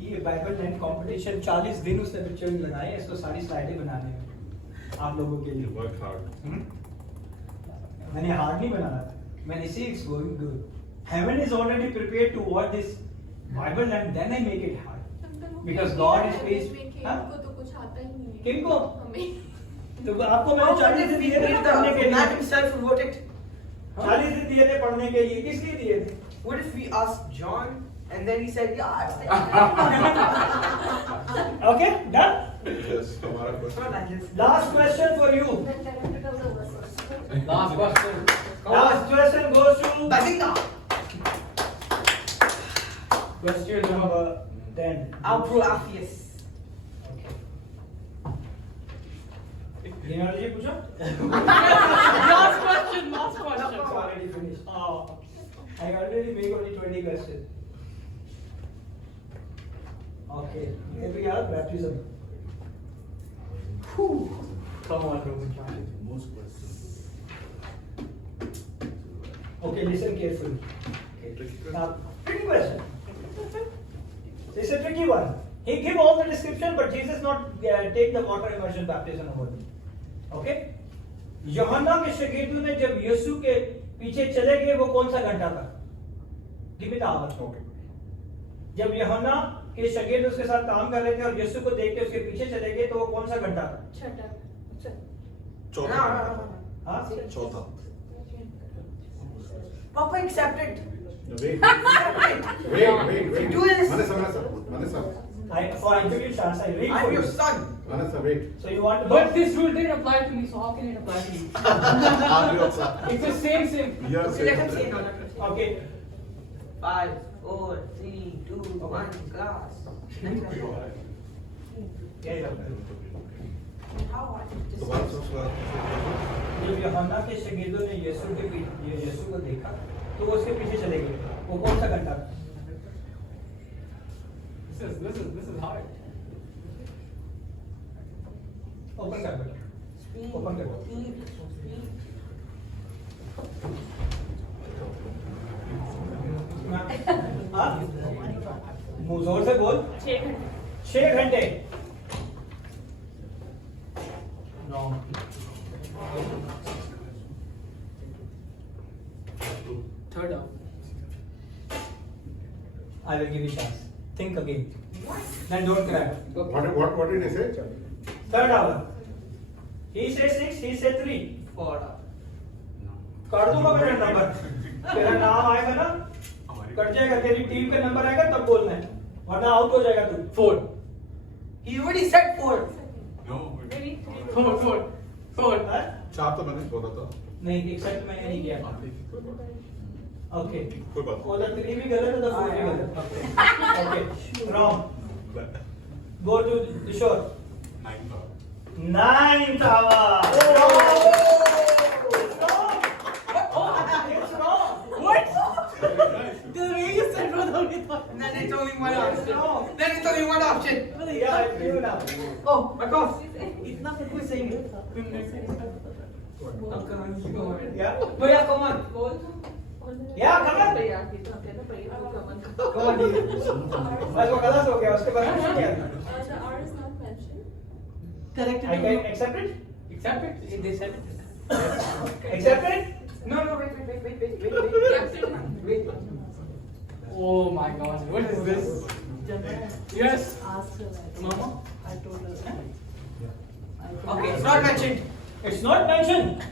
ये Bible land competition 40 दिन उसने बच्चों ने लगाए इसको सारी स्लाइडें बनाने में आप लोगों के लिए. Work hard. मैंने हार्ड नहीं बनाना था. मैंने see it's going good. Heaven is already prepared to watch this Bible and then I make it hard. Because God is pleased. हाँ? को तो कुछ आता ही नहीं है. किनको? हमें. तो आपको मैंने 40 दिन दिए थे ना पढ़ने के Man लिए. himself wrote it. 40 दिन दिए थे पढ़ने के लिए. किस लिए दिए थे? What if we asked John and then he said, yeah, it's like Okay, done. Yes, हमारा It's question. not like this. Last question for you. Last question. Last question goes to Bazinga. question number 10. Alproatheus. Leonardo जी पूछो. Last question. It's already finished. Oh, I already make only 20 questions. Okay, here we are, baptism. Whew. Come on, Roman child. Most questions. Okay, listen carefully. Now, tricky question. It's a tricky one. He give all the description, but Jesus not take the water immersion baptism over them. Okay? यूहन्ना के शागिर्दों ने जब यीशु के पीछे चले गए वो कौन सा घंटा था? Give me the hour. Okay. जब यूहन्ना के शागिर्द उसके साथ काम कर रहे थे और यीशु को देख के उसके पीछे चले गए तो वो कौन सा घंटा था? छठा. चौथा. हाँ? चौथा. Papa accepted. Wait. Do this. Vanessa. For I give you chance, I read I'm for your you. son. Vanessa, wait. So you want to But this rule didn't apply to me, so how can it apply to you? It's the same. Yes. Okay, let him say no. Okay. 5, 4, 3, 2, 1, glass. How are you? तो बात सुन. जब यूहन्ना के शागिर्दों ने यीशु को देखा तो वो उसके पीछे चले गए. वो कौन सा घंटा था? This is hard. ओपन कर बेटा. ओपन कर. हाँ? मुंह जोर से बोल. 6 घंटे. 6 घंटे. Wrong. Third hour. I will give you chance. Think again. Then don't cry. What did he say? Third hour. He said 6, he said 3. 4. कर दूंगा मेरा नंबर. तेरा नाम आएगा ना, कट जाएगा. तेरी टीम का नंबर आएगा तब बोलना है, वरना आउट हो जाएगा तू. 4. He already said 4. No. Maybe 4. हाँ? चार तो मैंने बोला था. नहीं, एक्सेप्ट मैंने नहीं किया. ओके. कोई बात. वो तो 3 भी गलत है तो 4 भी गलत. Okay. Wrong. Go to Kishore. 9th hour. 9th hour. It's wrong. It's wrong. What? The way you said brother, we thought. Then it's only one option. No. Then it's only one option. Yeah, it's you now. Oh, back off. इतना कुछ Who's saying it? Yeah. Bhaiya, come on. Yeah, come on. Come on, dear. बस वो गलत हो गया उसके बाद कुछ नहीं किया. The R is not mentioned. correct I can accept it. Accept it. They said it. Accept it. No, wait. Wait. Oh my God! What is this? Yes. Ask her. Mama? I told her. Okay, it's not mentioned. It's not mentioned.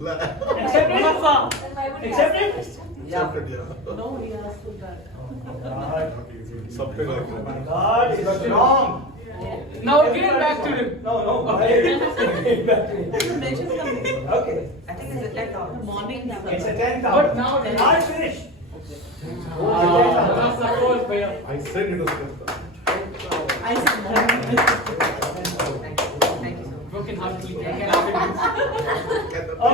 Accept it. Then why would you Accept ask it. that question? No, he asked for that. Something like Oh my that. God, it's wrong. Now get back to it. No. Okay. Get back to it. Mention something. Okay. I think it's the 10th hour. Morning. It's a 10th hour. But now it is. Now it's finished. That's the code, Bhaiya. I said it was. I said morning. Thank you so much. Broken heartedly. I cannot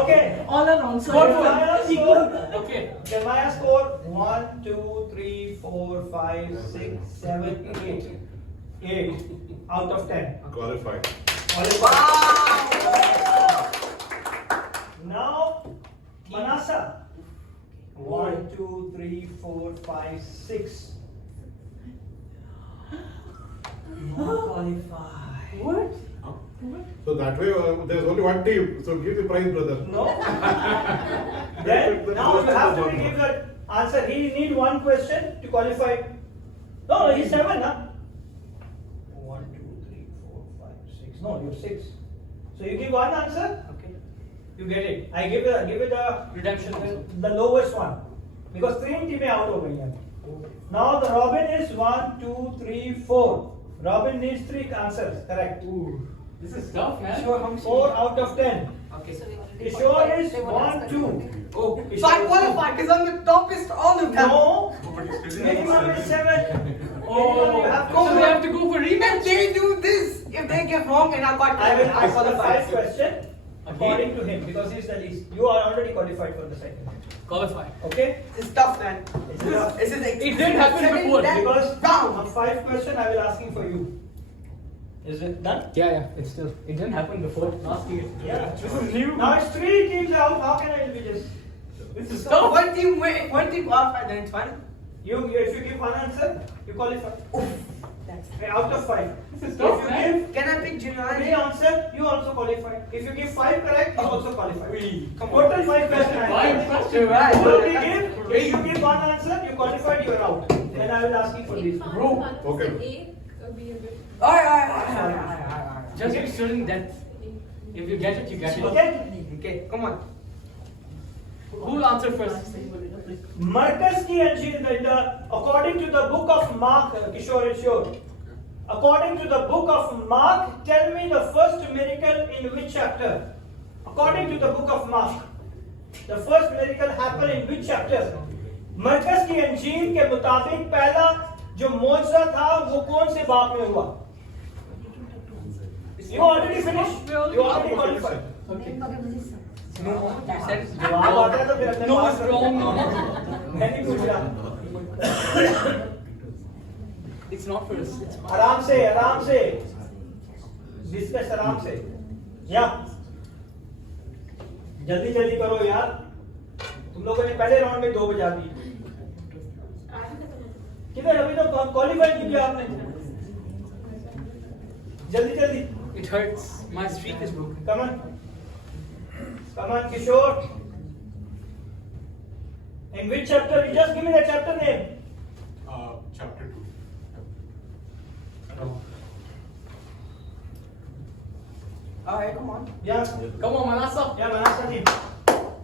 Okay. All around. So What everyone was equal. Okay. Jeremiah score 1, 2, 3, 4, 5, 6, 7, 8. 8 out of 10. Qualified. Now, Manasa. 1, 2, 3, 4, 5, 6. Not qualified. What? So that way, there's only one team. So give the prize, brother. No. Then now you have to give the answer. He need one question to qualify. No, he's 7, huh? 1, 2, 3, 4, 5, 6. No, you're 6. So you give one answer. Okay. You get it. I give it a Redemption. the lowest one because 3 team out हो गई हैं. Now the Robin is 1, 2, 3, 4. Robin needs 3 answers. Correct. This is tough, man. Sure, how much? 4 out of 10. Okay. Kishore is 1, 2. Oh, so I qualified because I'm the toppest all of them. No. But it's still Minimum is 7. Oh, Minimum you have to so we seven. have to go for If rematch. they do this, if they get wrong and I got I will ask the qualified. 5 question according to him because he's the least. You are already qualified for the second. Qualify. Okay? It's tough, man. It's tough. This is It didn't happen before, Because down. on 5 question I will asking for you. Is it done? Yeah. It's still. It didn't happen before. Last year. Yeah. This is new. Now it's 3 teams out. How can I be just? This is So tough. one team win, one team qualified, then it's fine. If you give one answer, you qualify. Out of 5. This is If tough, you man. give Can I pick 3 Giovanni? answer, you also qualify. If you give 5 correct, you also qualify. Come on. Total 5 question. Five questions. Right. What we give, if you give one answer, you qualified, you are out. Then I will ask you for this. Bro. Okay. Be a bit. Alright. Just be certain that if you get it, you get it. Okay? Okay, come on. Who will answer first? Marcus ki according to the book of Mark, Kishore is sure. According to the book of Mark, tell me the first miracle in which chapter? According to the book of Mark, the first miracle happened in which chapter? मरकस की अंजील के मुताबिक पहला जो मौजज़ा था वो कौन से बाब में हुआ? You already finished. You already qualified. जवाब आता है तो फिर अपने No, pass it's wrong. No. मैं नहीं पूछ रहा. It's not for us. It's fine. आराम से डिस्कस आराम से या जल्दी करो यार तुम लोगों ने पहले राउंड में 2 बजा दी किधर अभी तो क्वालिफाई कीजिए आपने जल्दी It hurts. My streak is broken. come on Kishore in which chapter you just give me the chapter name Chapter 2. Alright, come on. yeah Come on, Manasa. Manasa ji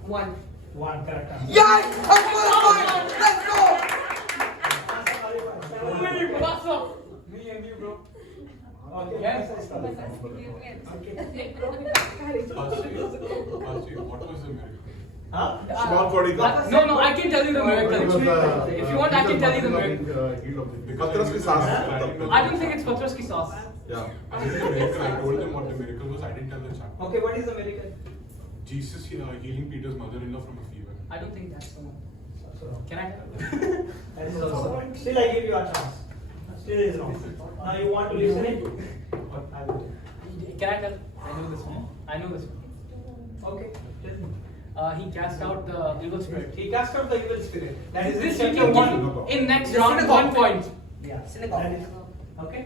1. 1 correct answer. Yes! I'm qualified! Let's go! Manasa. Me and you, bro. Okay Yes. Last year, what was the miracle? Huh? Small body का. No, I can tell you the miracle. It was, If you want, I can tell you the miracle. पतरस की सांस. I don't think it's Patras ki sauce. Yeah. I did a miracle. I told them what the miracle was. I didn't tell the chap. Okay, what is the miracle? Jesus healing Peter's mother-in-law from a fever. I don't think that's the one. So, Can I? that is also wrong. Still, I give you a chance. Still is wrong. Now you want to listen it? I will. Can I tell? I know this one. I know this one. Okay. Tell me. He cast out the evil spirit. He cast out the evil spirit. That is This in you chapter can 1. give in next round 1 point. Yeah. Synagogue. That is. Okay.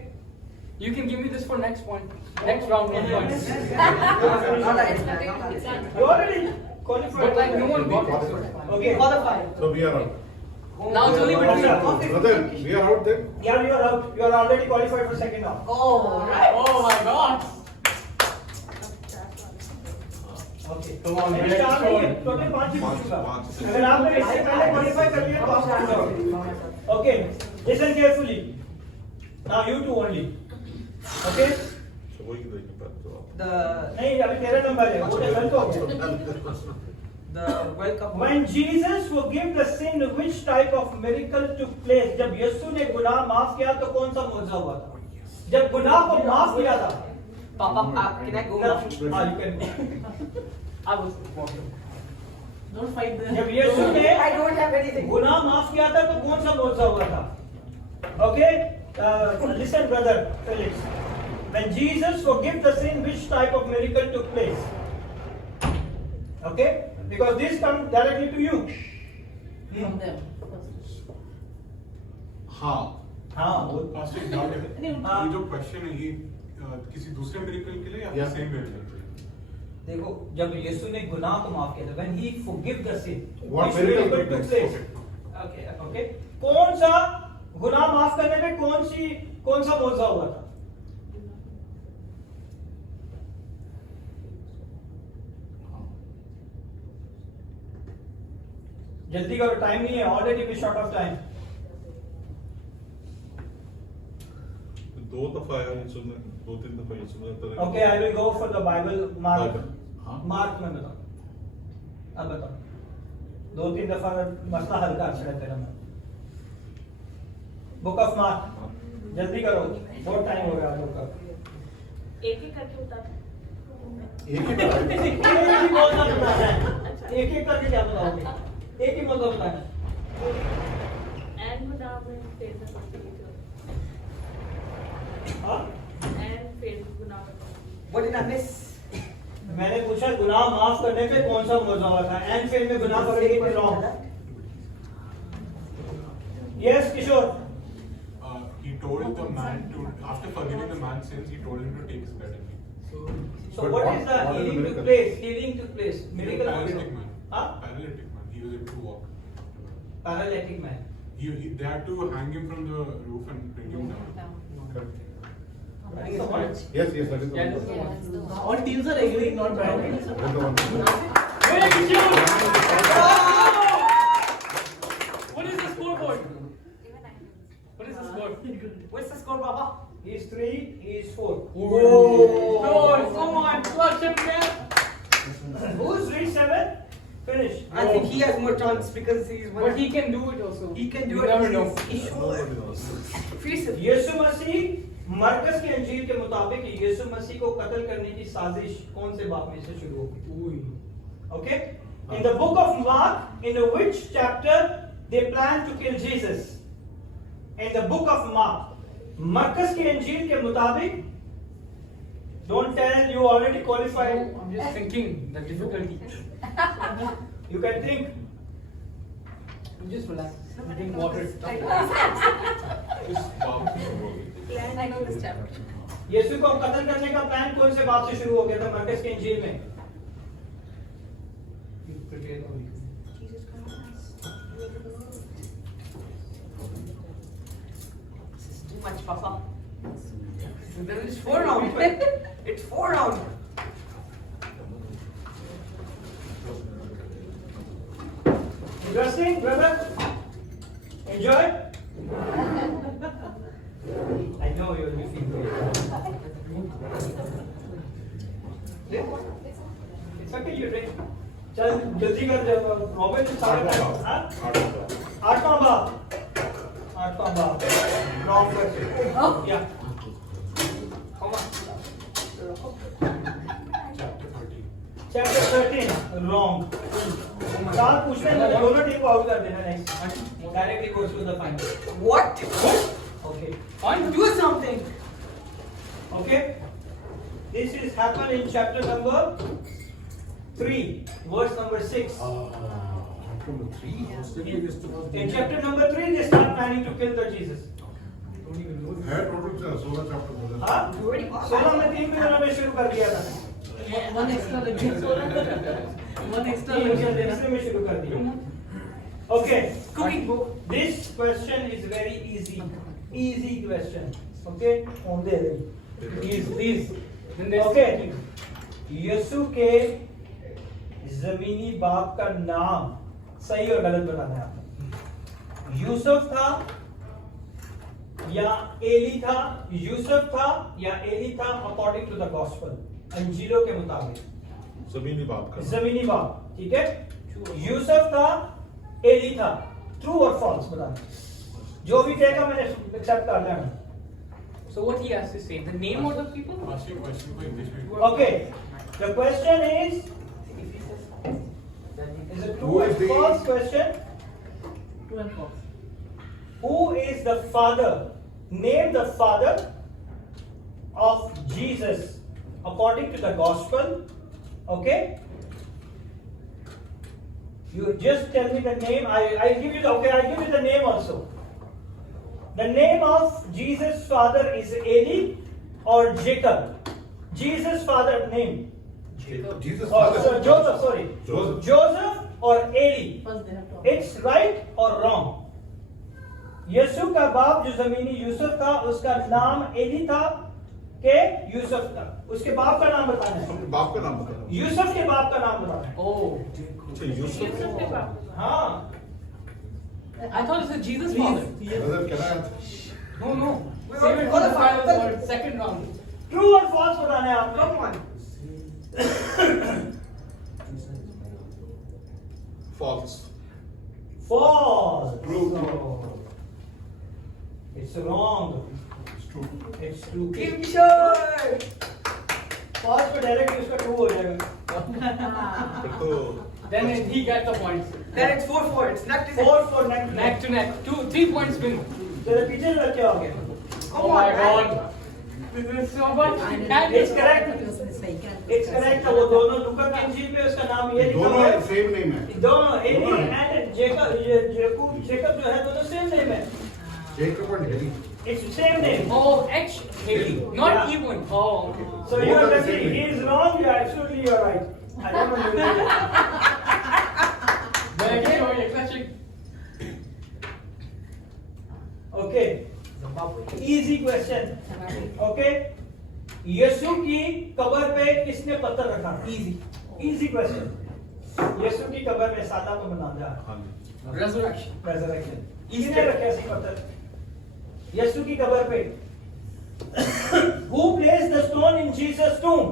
You can give me this for next point. Next round 1 point. You already qualified. But like no one got it. Okay. Qualified. So we are out. Now it's only between. Brother, we are out then. Yeah, you are out. You are already qualified for second round. Oh, right. Oh my God. Okay. Come on, Next man. round में total 5 ही पूछूंगा. अगर आपने इससे पहले qualify कर लिया तो आप out हो. Okay. Listen carefully. Now you two only. Okay. The नहीं अभी तेरा नंबर है. वो रिजल्ट हो गया. the welcome. When Jesus forgave the sin, which type of miracle took place? जब यीशु ने गुनाह माफ किया तो कौन सा मौजूद हुआ था? जब गुनाह को माफ किया था. Papa, can I go? हाँ, you can. I was. Don't fight there. जब यीशु ने I don't have anything. गुनाह माफ किया था तो कौन सा मौजूद हुआ था? Okay, listen, brother Felix. When Jesus forgave the sin, which type of miracle took place? Okay, because this comes directly to you. From them. हाँ. हाँ. Pastor, एक doubt है. ये जो question है ये किसी दूसरे miracle के लिए या Yeah. same miracle के लिए? देखो जब यीशु ने गुनाह को माफ किया था when he forgive the sin What which miracle miracle took took place? place okay okay कौन सा गुनाह माफ करने में कौन सा मौजूद हुआ था जल्दी करो टाइम नहीं है already we short of time दो दफा आया यीशु ने, 2-3 दफा यीशु ने. Okay I will go for the Bible Mark हाँ. मार्क में बताओ अब बताओ 2-3 दफा मसला हल कर सकते तेरा मैं बुक ऑफ मार्क जल्दी करो बहुत टाइम हो गया आप लोग का एक एक करके उतार एक ही एक ही बोलना बताना है एक एक करके क्या बताओगे एक ही मतलब बताना एंड गुनाह में फेर में हाँ एंड फेर गुनाह में What did I miss? मैंने पूछा गुनाह माफ करने पे कौन सा मौजूद हुआ था एंड फिर में गुनाह पकड़ेगी कि wrong yes Kishore He told the man to, after forgiving the man's sins, he told him to take his bed and leave. so But what what- is the what is the healing miracle? took place miracle Paralytic man. हाँ Paralytic man. He was able to walk. Paralytic man They had to hang him from the roof and bring him down. Yes, yes, that is the Yeah, one. that's the one. All teams are agreeing, not bad. That is the one. Very cute. What is the scoreboard? What is the score? What's the score, Papa? he is 3 he is 4 Oh, come on, flush him, man. who's reached 7 finish I think he has more chance because he's one. But he can do it also. He can do You it. never know. He's sure. Face it. यीशु मसीह मरकस के अंजील के मुताबिक यीशु मसीह को कत्ल करने की साजिश कौन से बाप में से शुरू होगी okay in the book of Mark in which chapter they plan to kill Jesus in the book of Mark मरकस के अंजील के मुताबिक don't tell you already qualified I'm just thinking the difficulty. you can think Just relax. Drink water. I know this chapter. यीशु को कत्ल करने का plan कौन से बाप से शुरू हो गया था मरकस के अंजील में This is too much, Papa. Then it's 4 round. It's 4 round. Interesting, brother? Enjoy? I know you'll be feeling it. It's okay, you drink. चल जल्दी कर रॉबिन सारा हाँ आठवां बाब रॉन्ग क्वेश्चन या Chapter 13. चैप्टर 13 रॉन्ग चार पूछने हैं दोनों टीम को आउट कर देना next directly goes to the final What? Okay On, do something. okay this is happened in chapter number 3 verse number 6 Number 3. in chapter number 3 they start planning to kill the Jesus है total 16 chapter हाँ 16 में 3 में उन्होंने शुरू कर दिया था One extra lecture. One extra lecture. तीसरे में शुरू कर दिया okay Cooking book. this question is very easy question okay on there is okay यीशु के जमीनी बाप का नाम सही और गलत बताना है आपको यूसुफ था या एली था यूसुफ था या एली था अकॉर्डिंग टू द गॉस्पेल अंजीलों के मुताबिक जमीनी बात कर जमीनी बाप ठीक है यूसुफ था एली था ट्रू और फॉल्स बताना जो भी कहेगा मैंने एक्सेप्ट कर लेना So what he has to say? The name of the people? Ask your question for English people. okay the question is it true Who or is the- false question True and false. who is the father name the father of Jesus according to the gospel okay you just tell me the name I'll give you the okay I'll give you the name also the name of Jesus father is Eli or Jacob Jesus father name Jesus oh, so Joseph sorry Joseph or Eli First they have to. it's right or wrong यीशु का बाप जो जमीनी यूसुफ था उसका नाम Eli था के यूसुफ था उसके बाप का नाम बताना है बाप का नाम बता यूसुफ के बाप का नाम बताना है Oh. यूसुफ हाँ I thought it was Jesus' father. Brother क्या है No, no. Wait, Save it wait, for the hold final on. word, second round. True और फॉल्स बताना है आपको Come on. False false True. it's wrong it's true it's true Kishore! False पे direct उसका true हो जाएगा तो Then he got the points. Then it's 4-4. It's neck to neck. 4 for neck Neck to neck. 3 points win. तेरे पीछे से क्या हो गया Oh my god. This is so much. it's correct it's correct वो दोनों लूका की इंजील पे उसका नाम ये लिखा दोनों हुआ है सेम नेम है दोनों एली दोनों हैं। एंड जेकब जो है दोनों सेम नेम है जेकब एंड हेली it's same name Oh, H. Haley. Not Yeah. even. Oh, okay. so Both you are are the telling same he name. is wrong you are absolutely you are right I don't know But again, oh, yeah, clutching. okay easy question okay यीशु की कब्र पे किसने पत्थर रखा easy question यीशु की कब्र में सादा को बना दिया हां जी Resurrection. resurrection किसने रखा ऐसी पत्थर यीशु की कब्र पे who placed the stone in Jesus tomb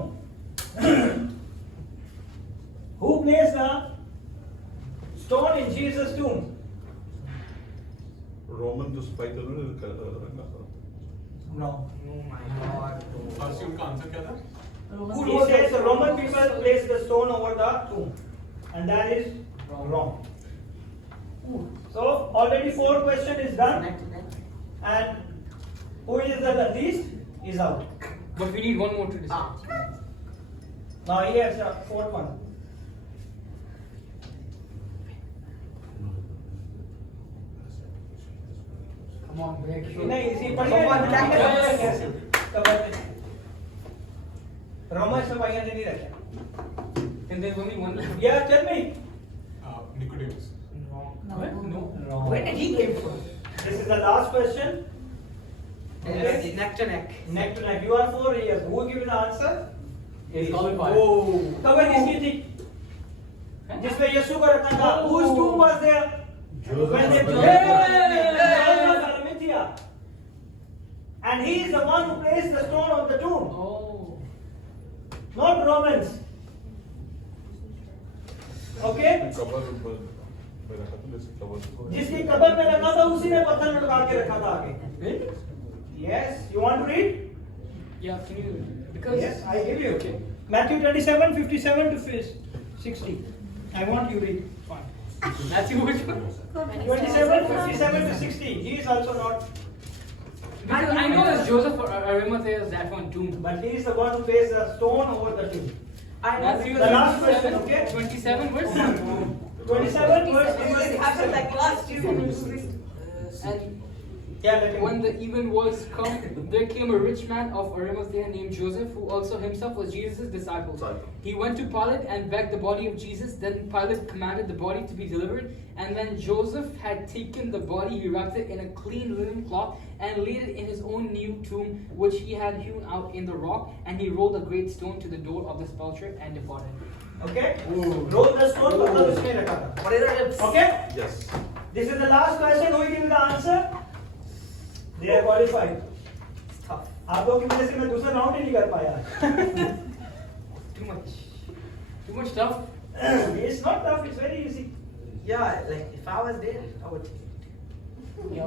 who placed the stone in Jesus tomb Roman जो स्पाई थे उन्होंने रखा था no Oh my god. First उनका आंसर क्या था? he says the Roman people placed the stone over the tomb and that is wrong so already 4 question is done Neck to neck. and who is the least is out But we need one more to decide. now he has a 4th one Come on, break. नहीं इसी Someone पढ़िए practice. कैसे कब्र पे Roman से भाइयों ने नहीं रखा And there's only one left. yeah tell me Nicodemus. What? No. wrong Where did he came from? this is the last question Neck to neck. neck to neck you are 4 years who give the answer It's qualified. Oh. कब्र किसकी थी जिसमें यीशु को रखा था whose tomb was there when they Joseph Arimathea and he is the one who placed the stone on the tomb Oh. not Romans Okay? जिसकी cover में रखा था उसी ने पत्थर लटका के रखा था आगे. Yes, you want to read? Yeah, can you? Because Yes, I give you. Matthew 27, 57 to 60. I want you read. Fine. Matthew, which one? 27, 57 to 60. He is also not. Because I know that Joseph or Arimathea is that one too. But he is the one who placed a stone over the tomb. I know. Matthew The last question, okay? 27 verse. 27 verse. It happened like last year. And Yeah, let him. when the even was come, there came a rich man of Arimathea named Joseph, who also himself was Jesus' disciple. He went to Pilate and begged the body of Jesus. Then Pilate commanded the body to be delivered. And when Joseph had taken the body, he wrapped it in a clean linen cloth and laid it in his own new tomb, which he had hewn out in the rock. And he rolled a great stone to the door of the sepulchre and departed. Okay? Roll the stone, मतलब इसमें रखा था. What is it? Okay? Yes. This is the last question. Who will give the answer? They are qualified. Tough. आप लोगों की वजह से मैं दूसरा राउंड ही नहीं कर पाया. Too much. Too much stuff. It's not tough. It's very easy. Yeah, like if I was there, I would take it.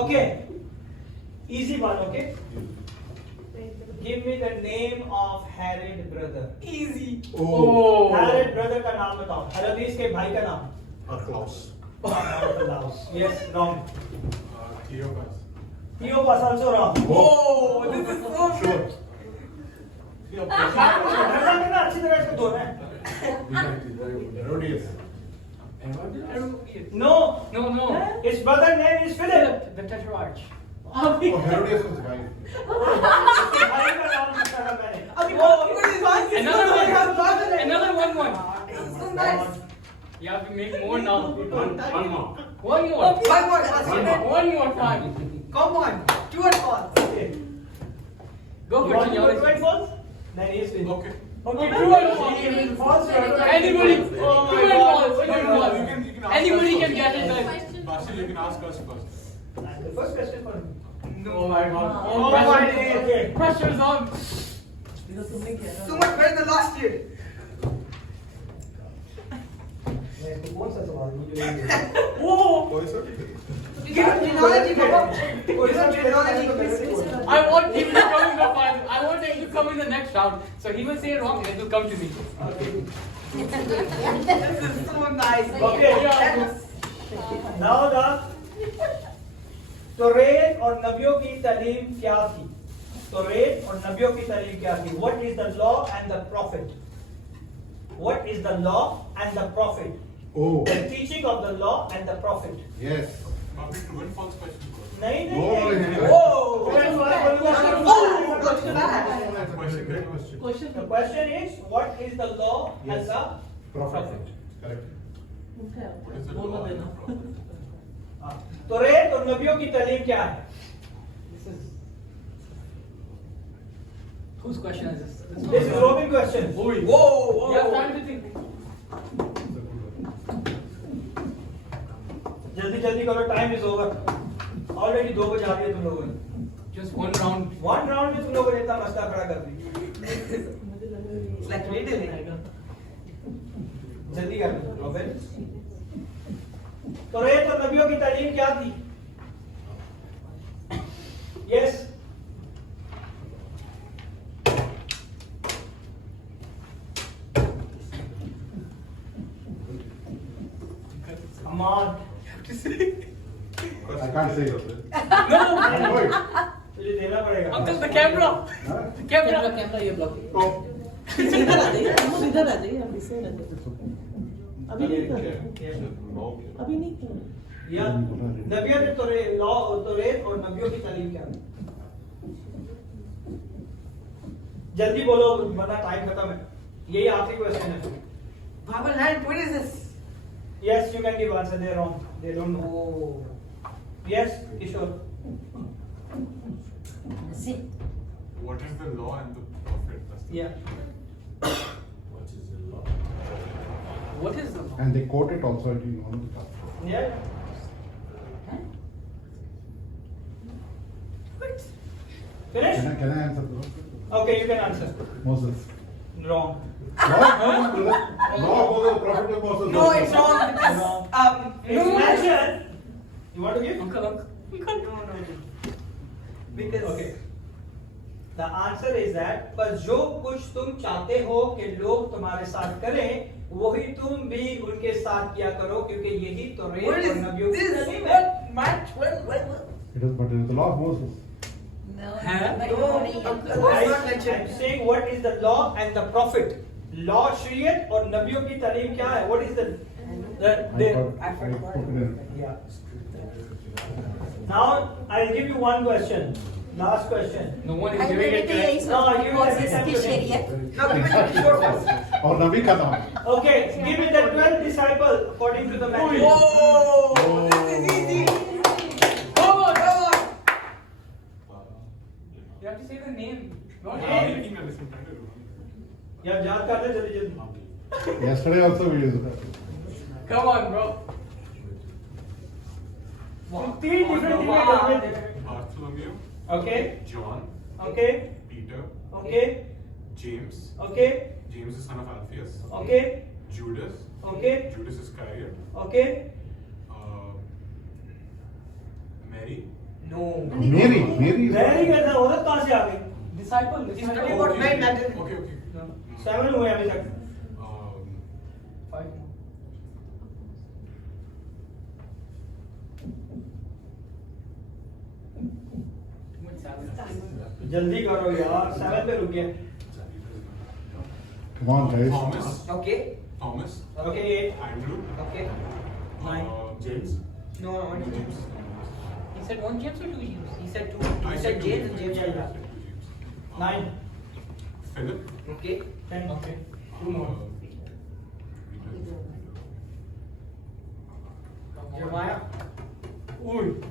Okay. Easy one. Okay. Give me the name of Herod brother. Easy. Oh. Herod brother का नाम बताओ. हेरोदेस के भाई का नाम. Archelaus. Archelaus. Yes, wrong. Cleopas. Cleopas also wrong. Oh, this is so Sure. ऐसा नहीं ना अच्छी तरह इसको धोना है. Herodias. No. No, no. His brother name is Philip. The Tetrarch. Oh, Herodias was wife. उसके भाई का नाम पूछा था मैंने. Another one. It's so nice. You have to make more now. One more. One more. One more question. One more time. Come on. True or false? Okay. Go You for want it. to go to Seniority. false? Then he is winning. Okay. Okay. True or false? He will false. You have to- Anybody. Oh my True or God. false? True or false? You can ask Anybody us can first. get it then. Basil, you can ask us first. And the first question for me. Oh my god. Oh my God. Okay. Pressure's on. So much better than last year. मैं इसको कौन सा सवाल दूँ जो ये है? What is it? Give him genealogy, Papa. कोई सा भी Genealogy, तो please. please. I want him to come in the final. I want him to come in the next round. So he will say it wrong and it will come to me. This is so nice. Okay. Yes. Now the तौरेत और नबियों की तालीम क्या थी? तौरेत और नबियों की तालीम क्या थी? What is the law and the prophet? What is the law and the prophet? Oh, The teaching of the law and the prophet. yes. Bobby, true and false question first. नहीं Oh, नहीं. yeah. Whoa. True and false बोलूँगा. Oh, look at that. Question, great question. Question. The question is, what is the law and the Prophet. Correct. What is the बोलना law and देना. the prophet? तौरेत और नबियों की तालीम क्या है? This is. Whose question is this? This is Robin question. Whoa. Yeah, time to think. जल्दी जल्दी करो. Time is over. Already 2 बजे आ गए तुम लोगों ने. Just one round. One round में तुम लोगों ने इतना मसला खड़ा कर दी. It's like riddle. जल्दी कर लो रॉबिन. तौरेत और नबियों की तालीम क्या थी? Yes. Come on. I can't say it. No! I know it. तुझे देना पड़ेगा. Uncle, the camera! Huh? The camera! Camera ये ब्लॉक. Oh. इधर आ जाइए. हम इधर आ जाइए. हम इसे आ जाइए. अभी नहीं कर. अभी नहीं कर. या नबियों ने तौरेत और नबियों की तालीम क्या थी? जल्दी बोलो वरना टाइम खत्म है. यही आखिरी क्वेश्चन है. Bible hand, what is this? Yes, you can give answer. They are wrong. They don't know. Oh. Yes, Kishore. What is the law and the prophet? That's the Yeah. What is the law? And they quote it also in one of the chapters. Yeah. Finish? Can I answer the Okay, you can answer. Moses. Wrong. Law opposes Prophet of Moses. No, it's wrong because It's mentioned. You want to give? Uncle. no. Because Okay. The answer is that पर जो कुछ तुम चाहते हो कि लोग तुम्हारे साथ करें वही तुम भी उनके साथ किया करो क्योंकि यही तो what रेत is और नबियों की this? तालीम है। What match? What? It is, but it is the law of Moses. No, not mentioned. I'm saying what is the law and the prophet. Law शरीयत और नबियों की तालीम क्या है? What is the I put it in. yeah. Now I'll give you one question. Last question. No one is giving it correct. No, you will have to take. No, give it to Kishore first. और नबी का नाम. Okay, give me the 12th disciple according to the Matthew. Oh, this is easy. Come on. Come on. You have to say the name. Not Yeah. name. Making a listen, trying to remember. यार याद कर ले जल्दी जल्दी. Yesterday also we used that. Come on, bro. तीन different. Bartholomew, Okay, John, okay, Peter, okay, James, okay, James the son of Alphaeus, okay, Judas, okay, Judas Iscariot, okay. Mary. No. Mary. Very करना औरत कहाँ से आ गई? Disciple. He's talking about men, not the- Okay. 7 हुए अभी तक. Five. जल्दी करो यार 7 पे रुक गया. Come on, guys. Thomas, Okay. Thomas, Okay, 8. Andrew, Okay. James. No, one James. He said one James or two James? He said two. I He said two James and James. Yeah, yeah. 9. Philip. Okay. 10. Okay. Two more. Jeremiah. Ooh.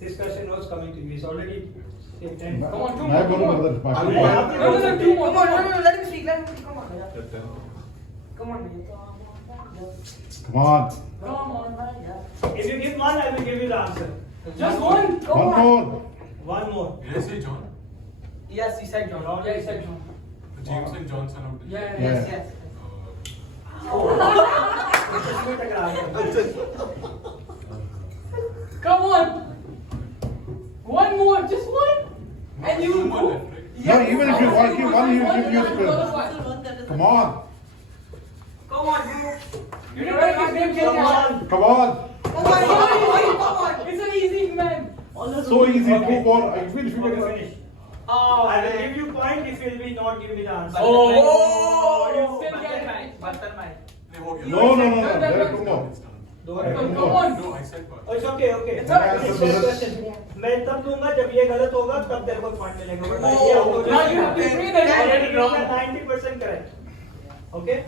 This question was coming to you. It's already 10. Come on, two मैं more. बोलूँ brother. No, बाकी no, no, two more. Come on, no, let him speak. Let him speak. Come on. Come on, man. Come on. Come on. If you give one, I will give you the answer. Just one. Come One on. more. One more. Did I say John? Yes, he said John. Yeah, he said John. James and John son of Yeah, Yeah. Yes, yes. इसमें टकरा गया. Come on. One more. Just one. And you. Two more left, right? No, even if you want give one, he will give you Another 12. one. Come on. Come on, you. You didn't write his name, Come Kenya. on. Come on. Come on, you. Come on. It's an easy man. So easy. Okay. 2 more. Even if you Okay, get finish. Oh, I will man. give you point if you will be not give me the answer. Oh, you still get Button man. No. There are 2 more. दो Okay. रहे. Come on. No, I said Oh, it's okay, okay. It's alright. Finish that question. मैं तब दूंगा जब ये गलत होगा तब तेरे को पॉइंट मिलेगा. वरना Oh, ये आपको now you have to agree that you already wrong. 90% correct. Okay?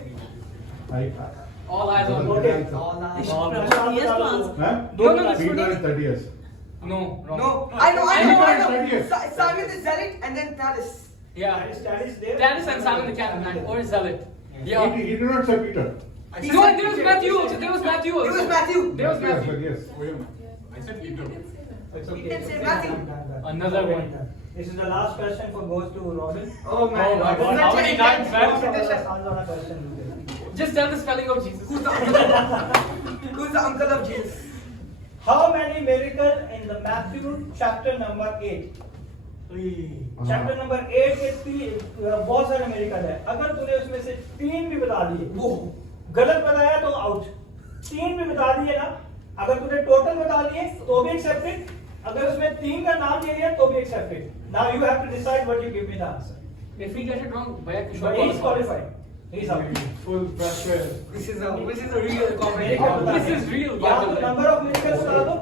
All eyes on Okay. Yes, to answer. Huh? No, this Peter one is 30 years. No, wrong. No, I know. Peter is 30 years. Simon the Zealot and then Thaddeus. Yeah. That is there. Dennis and Simon the Catholic, or Zealot. Yeah. He did not say Peter. No, there was Matthew also. There was Matthew It also. was Matthew. There was Yes, Matthew. but yes. Oh, yeah. I said Peter. It's okay. You can it's say okay. Matthew. Done. Another one. This is the last question for goes to Robin. Oh man. Oh my God, how many times, man? Another question. Just tell the spelling of Jesus. Who's the uncle of Jesus? How many miracles in the Matthew chapter number 8? Chapter number 8 के बहुत सारे medical है. अगर तूने उसमें से 3 भी बता दिए, गलत बताया तो आउट. 3 भी बता दिए ना, अगर तूने टोटल बता दिए तो भी एक्सेप्टेड, अगर उसमें 3 का नाम ले लिया तो भी accepted. Now you have to decide what you give me the answer. If we get it wrong, Bhaiya Kishore But he is qualifies. qualified. He is out. Full pressure. This is a real comedy. Miracle बता This they. is real, या by the तो way. Number of miracles बता दो,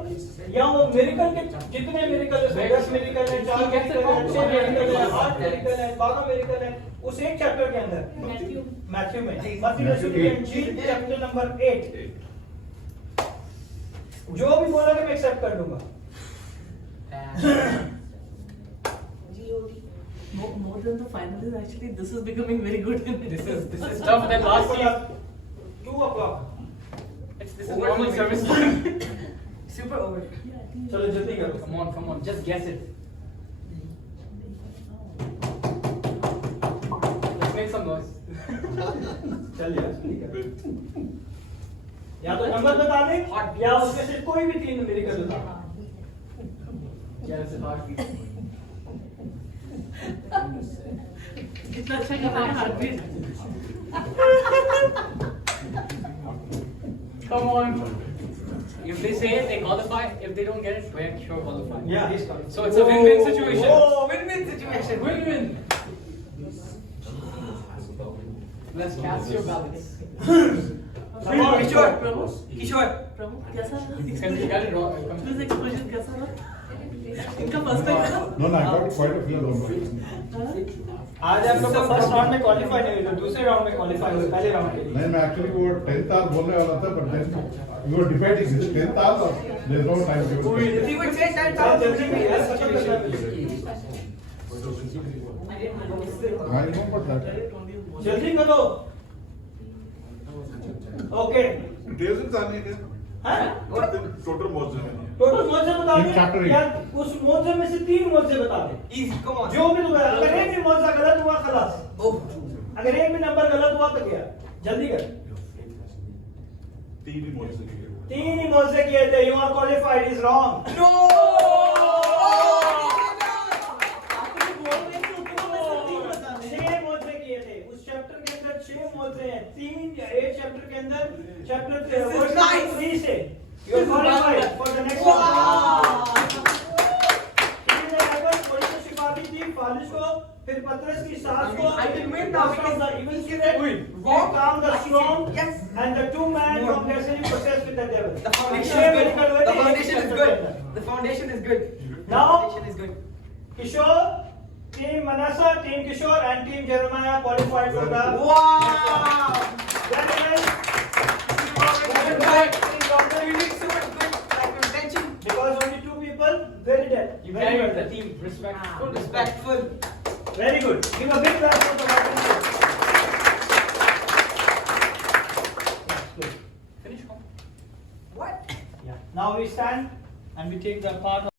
या वो miracle के जितने miracle है, 10 मिरेकल है, 4 मिरेकल है, 6 मिरेकल है, 8 मिरेकल है, 12 मिरेकल है, उस एक चैप्टर के अंदर मैथ्यू में मत्ती रसूल की इंजील चैप्टर नंबर 8 जो भी बोला मैं एक्सेप्ट कर लूंगा. More than the final is actually this is becoming very good. This is tougher than last year. 2 o'clock. This is normal service time. Super over. चलो जल्दी करो. Come on, just guess it. चल यार ठीक है। या तो नंबर बता दे या उसमें से कोई भी 3 न्यूमेरिकल बता। Yeah, it's a hard beat. जितना अच्छा गाता है heartbeat. Come on. If they say it, they qualify. If they don't get it, we're sure qualify. Yeah, he's coming. So it's a win-win situation. Oh, win-win situation. Win-win. Let's cast your balance. Come on, Kishore, Kishore. प्रभु कैसा रहा? Because you got it wrong. His expression कैसा रहा? इनका perspective No, no, I got quite a few numbers. आज आप लोग first round में qualify नहीं हुए तो दूसरे राउंड में क्वालीफाई हुए पहले राउंड के लिए। नहीं, मैं एक्चुअली वो 10th आवर बोलने वाला था, but then you were debating is it 10th hour or there's no time given. If you would say that, जल्दी में यार खत्म करना है। I know about that. जल्दी करो। ओके। Days आने के हैं? total मौजूद है। टोटल मौजे बता In chapter दे eight. या उस मौजे में से 3 मौजे बता दे। easy, come on. जो भी तुम्हें अगर एक भी मौजा गलत हुआ खलास। Oh, अगर एक भी नंबर गलत हुआ तो गया। जल्दी कर। 3 ही मौजूद है। 3 ही मौजे किए थे। You are qualified is wrong. no! आपने बोल रहे थे उत्तरों में से 3 बताने। 6 मौजे किए थे। उस चैप्टर के अंदर 6 मौजे हैं। 3 या 1 चैप्टर के अंदर चैप्टर This is nice. 3 से you are qualified for the next Wow! थोड़ी सी शिफाती थी फालिश को फिर पतरस की सास को I will win now from the evil spirit Wrong. calm the storm Yes. and the 2 men from destiny possessed with the devil. The foundation is good. The foundation is good. The foundation is good. The Now- foundation is good. Kishore, team Manasseh, team Kishore and team Jeremiah qualified for the Wow! Very nice. Very good. You did so much good. Like your attention. Because only 2 people, very dead. You Very carried the good. team. Respectful. Respectful. Very good. Give a big clap for the Vikings. Finish. What? Yeah. Now we stand and we take the part of